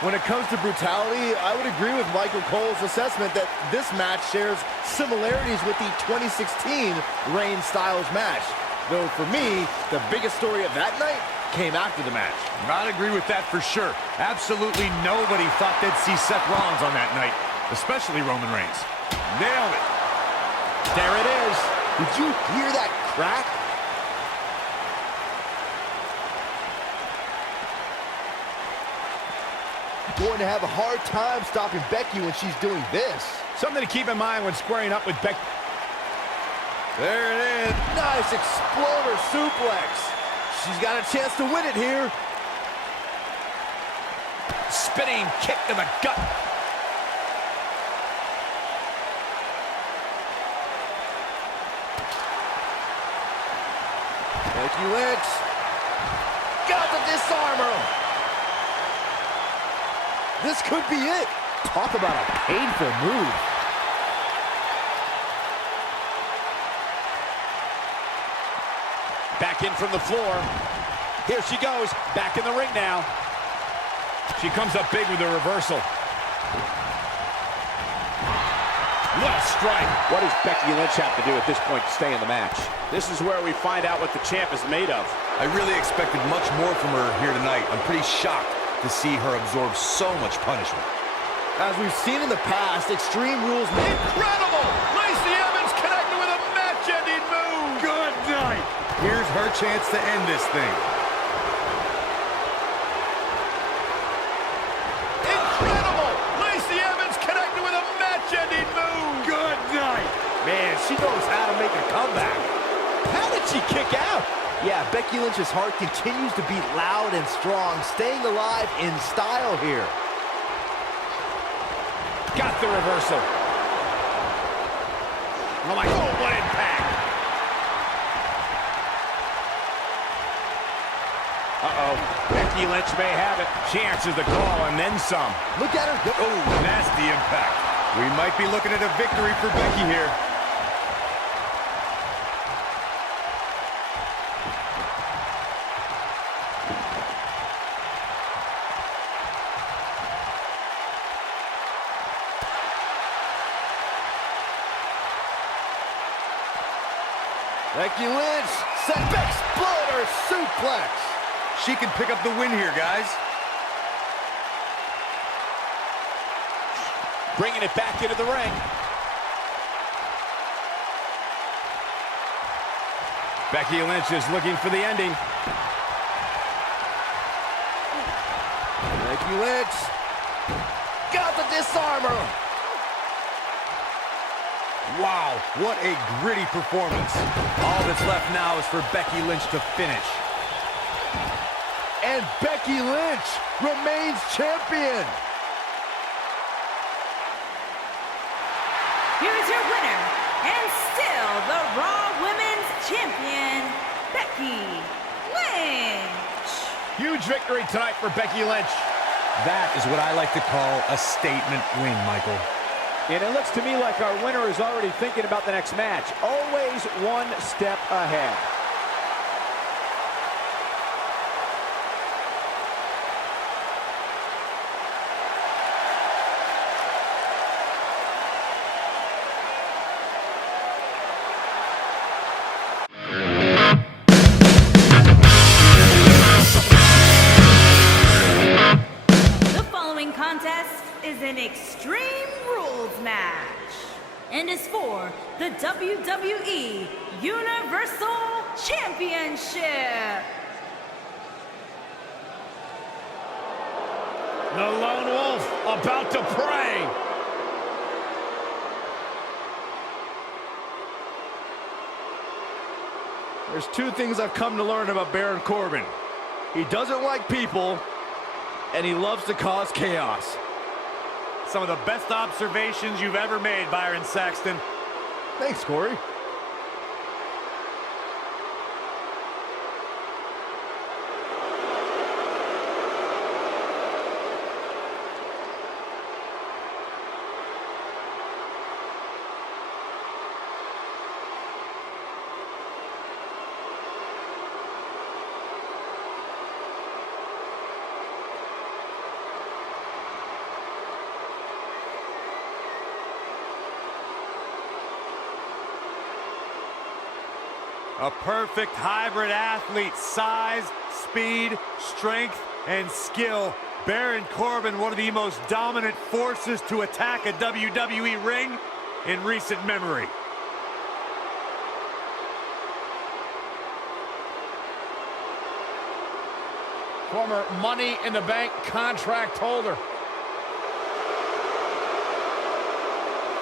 When it comes to brutality, I would agree with Michael Cole's assessment that this match shares similarities with the 2016 Reigns-Styles match. Though for me, the biggest story of that night came after the match. I'd agree with that for sure. Absolutely nobody thought they'd see Seth Rollins on that night, especially Roman Reigns. Nailed it. There it is. Did you hear that crack? Going to have a hard time stopping Becky when she's doing this. Something to keep in mind when squaring up with Becky. There it is. Nice exploder suplex. She's got a chance to win it here. Spinning kick to the gut. Becky Lynch. Got to disarm her. This could be it. Talk about a painful move. Back in from the floor. Here she goes. Back in the ring now. She comes up big with a reversal. What a strike. What does Becky Lynch have to do at this point to stay in the match? This is where we find out what the champ is made of. I really expected much more from her here tonight. I'm pretty shocked to see her absorb so much punishment. As we've seen in the past, Extreme Rules... Incredible! Lacey Evans connected with a match-ending move! Good night. Here's her chance to end this thing. Incredible! Lacey Evans connected with a match-ending move! Good night. Man, she knows how to make a comeback. How did she kick out? Yeah, Becky Lynch's heart continues to beat loud and strong, staying alive in style here. Got the reversal. Oh my God, what impact! Uh-oh. Becky Lynch may have it. She answers the call and then some. Look at her go. Oh, nasty impact. We might be looking at a victory for Becky here. Becky Lynch, setback exploder suplex. She can pick up the win here, guys. Bringing it back into the ring. Becky Lynch is looking for the ending. Becky Lynch got the disarmer. Wow, what a gritty performance. All that's left now is for Becky Lynch to finish. And Becky Lynch remains champion. Here's your winner, and still the Raw Women's Champion, Becky Lynch. Huge victory tonight for Becky Lynch. That is what I like to call a statement win, Michael. And it looks to me like our winner is already thinking about the next match. Always one step ahead. The following contest is an Extreme Rules match and is for the WWE Universal Championship. The Lone Wolf about to pray. There's two things I've come to learn about Baron Corbin. He doesn't like people, and he loves to cause chaos. Some of the best observations you've ever made, Byron Saxton. Thanks, Corey. A perfect hybrid athlete, size, speed, strength, and skill. Baron Corbin, one of the most dominant forces to attack a WWE ring in recent memory. Former Money in the Bank contract holder.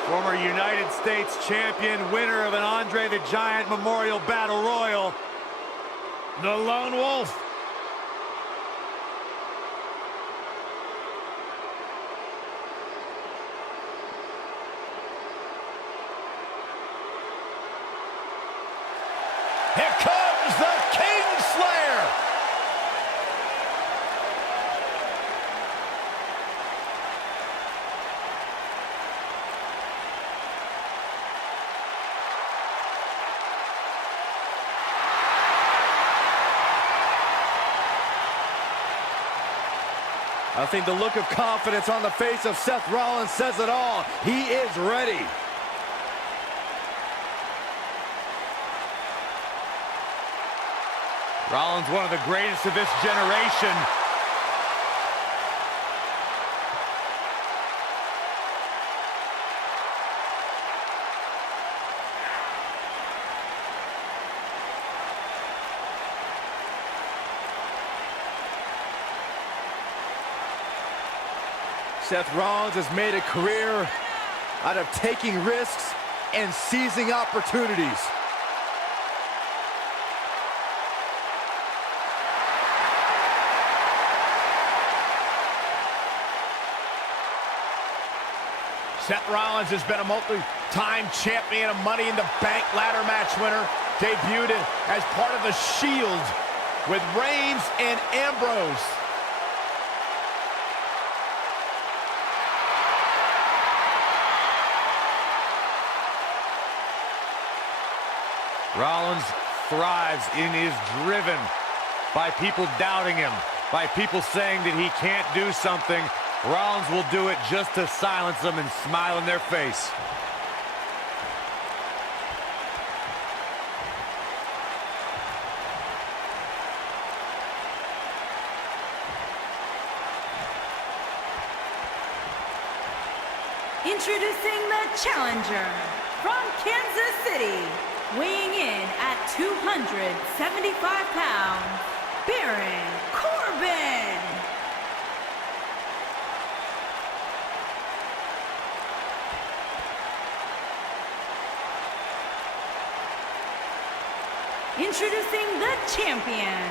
Former United States champion, winner of an Andre the Giant Memorial Battle Royal, The Lone Wolf. Here comes the Kingslayer. I think the look of confidence on the face of Seth Rollins says it all. He is ready. Rollins, one of the greatest of this generation. Seth Rollins has made a career out of taking risks and seizing opportunities. Seth Rollins has been a multi-time champion, a Money in the Bank ladder match winner, debuted as part of the Shield with Reigns and Ambrose. Rollins thrives and is driven by people doubting him, by people saying that he can't do something. Rollins will do it just to silence them and smile in their face. Introducing the challenger from Kansas City, weighing in at 275 pounds, Baron Corbin. Introducing the champion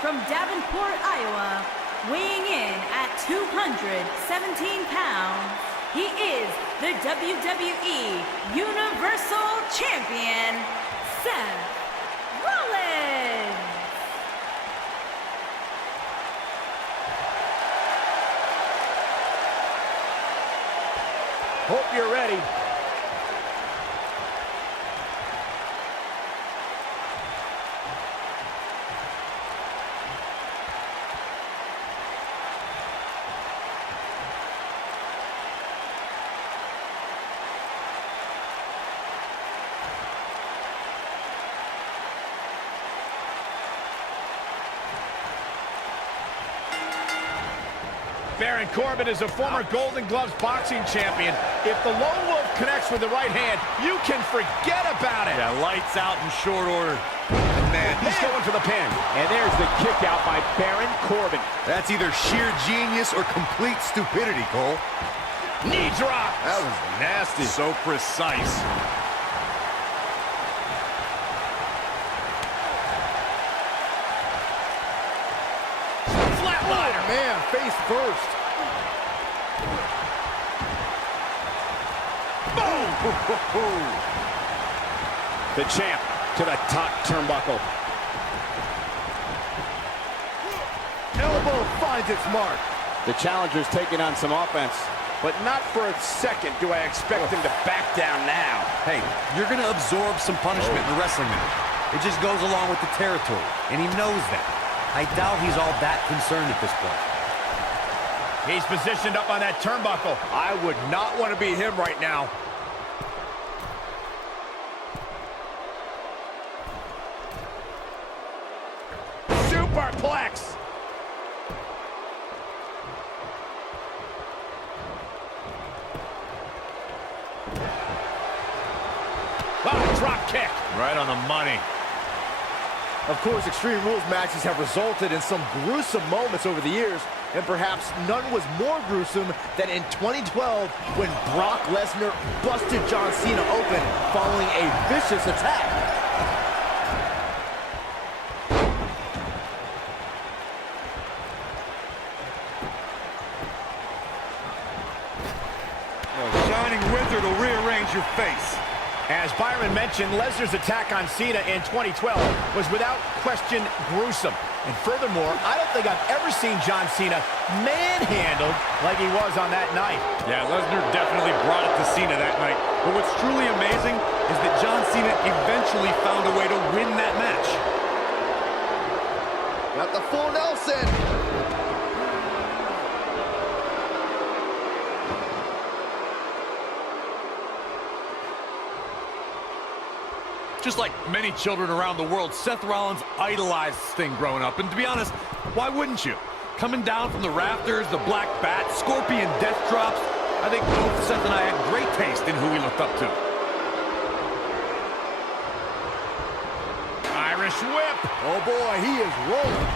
from Davenport, Iowa, weighing in at 217 pounds, he is the WWE Universal Champion, Seth Rollins. Hope you're ready. Baron Corbin is a former Golden Gloves boxing champion. If the Lone Wolf connects with the right hand, you can forget about it. Yeah, lights out in short order. Man, he's going for the pin. And there's the kick out by Baron Corbin. That's either sheer genius or complete stupidity, Cole. Knee drop. That was nasty. So precise. Flatliner. Man, face first. The champ to the top turnbuckle. Elbow finds its mark. The challenger's taking on some offense, but not for a second do I expect him to back down now. Hey, you're going to absorb some punishment in the wrestling match. It just goes along with the territory, and he knows that. I doubt he's all that concerned at this point. He's positioned up on that turnbuckle. I would not want to be him right now. Superplex. Oh, drop kick. Right on the money. Of course, Extreme Rules matches have resulted in some gruesome moments over the years, and perhaps none was more gruesome than in 2012 when Brock Lesnar busted John Cena open following a vicious attack. A shining wizard will rearrange your face. As Byron mentioned, Lesnar's attack on Cena in 2012 was without question gruesome. And furthermore, I don't think I've ever seen John Cena manhandled like he was on that night. Yeah, Lesnar definitely brought it to Cena that night. But what's truly amazing is that John Cena eventually found a way to win that match. Got the full Nelson. Just like many children around the world, Seth Rollins idolized Sting growing up. And to be honest, why wouldn't you? Coming down from the rafters, the black bat, scorpion death drops, I think both Seth and I had great taste in who we looked up to. Irish whip. Oh boy, he is rolling.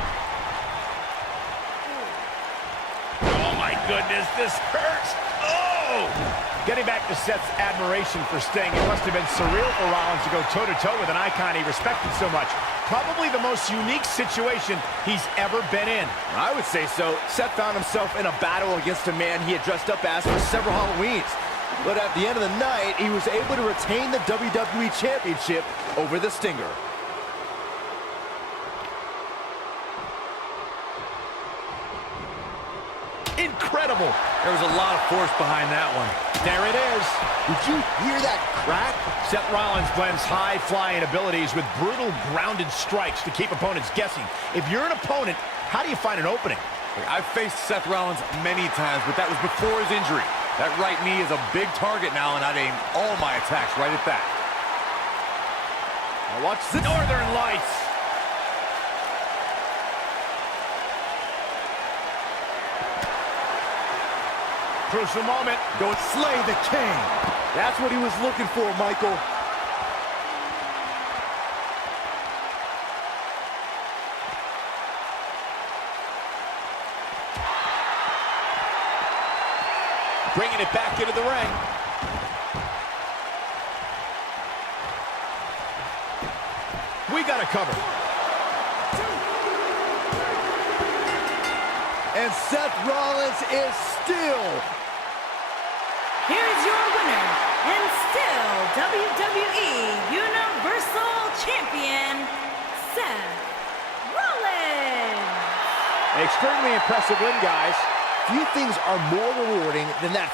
Oh my goodness, this hurts. Oh! Getting back to Seth's admiration for Sting, it must have been surreal for Rollins to go toe-to-toe with an icon he respected so much. Probably the most unique situation he's ever been in. I would say so. Seth found himself in a battle against a man he had dressed up as for several Halloweens. But at the end of the night, he was able to retain the WWE Championship over the Stinger. Incredible. There was a lot of force behind that one. There it is. Did you hear that crack? Seth Rollins blends high-flying abilities with brutal grounded strikes to keep opponents guessing. If you're an opponent, how do you find an opening? I've faced Seth Rollins many times, but that was before his injury. That right knee is a big target now, and I'd aim all my attacks right at that. Now watch the Northern Lights. Crucial moment. Go and slay the king. That's what he was looking for, Michael. Bringing it back into the ring. We got it covered. And Seth Rollins is still... Here's your winner, and still WWE Universal Champion, Seth Rollins. An extremely impressive win, guys. Few things are more rewarding than that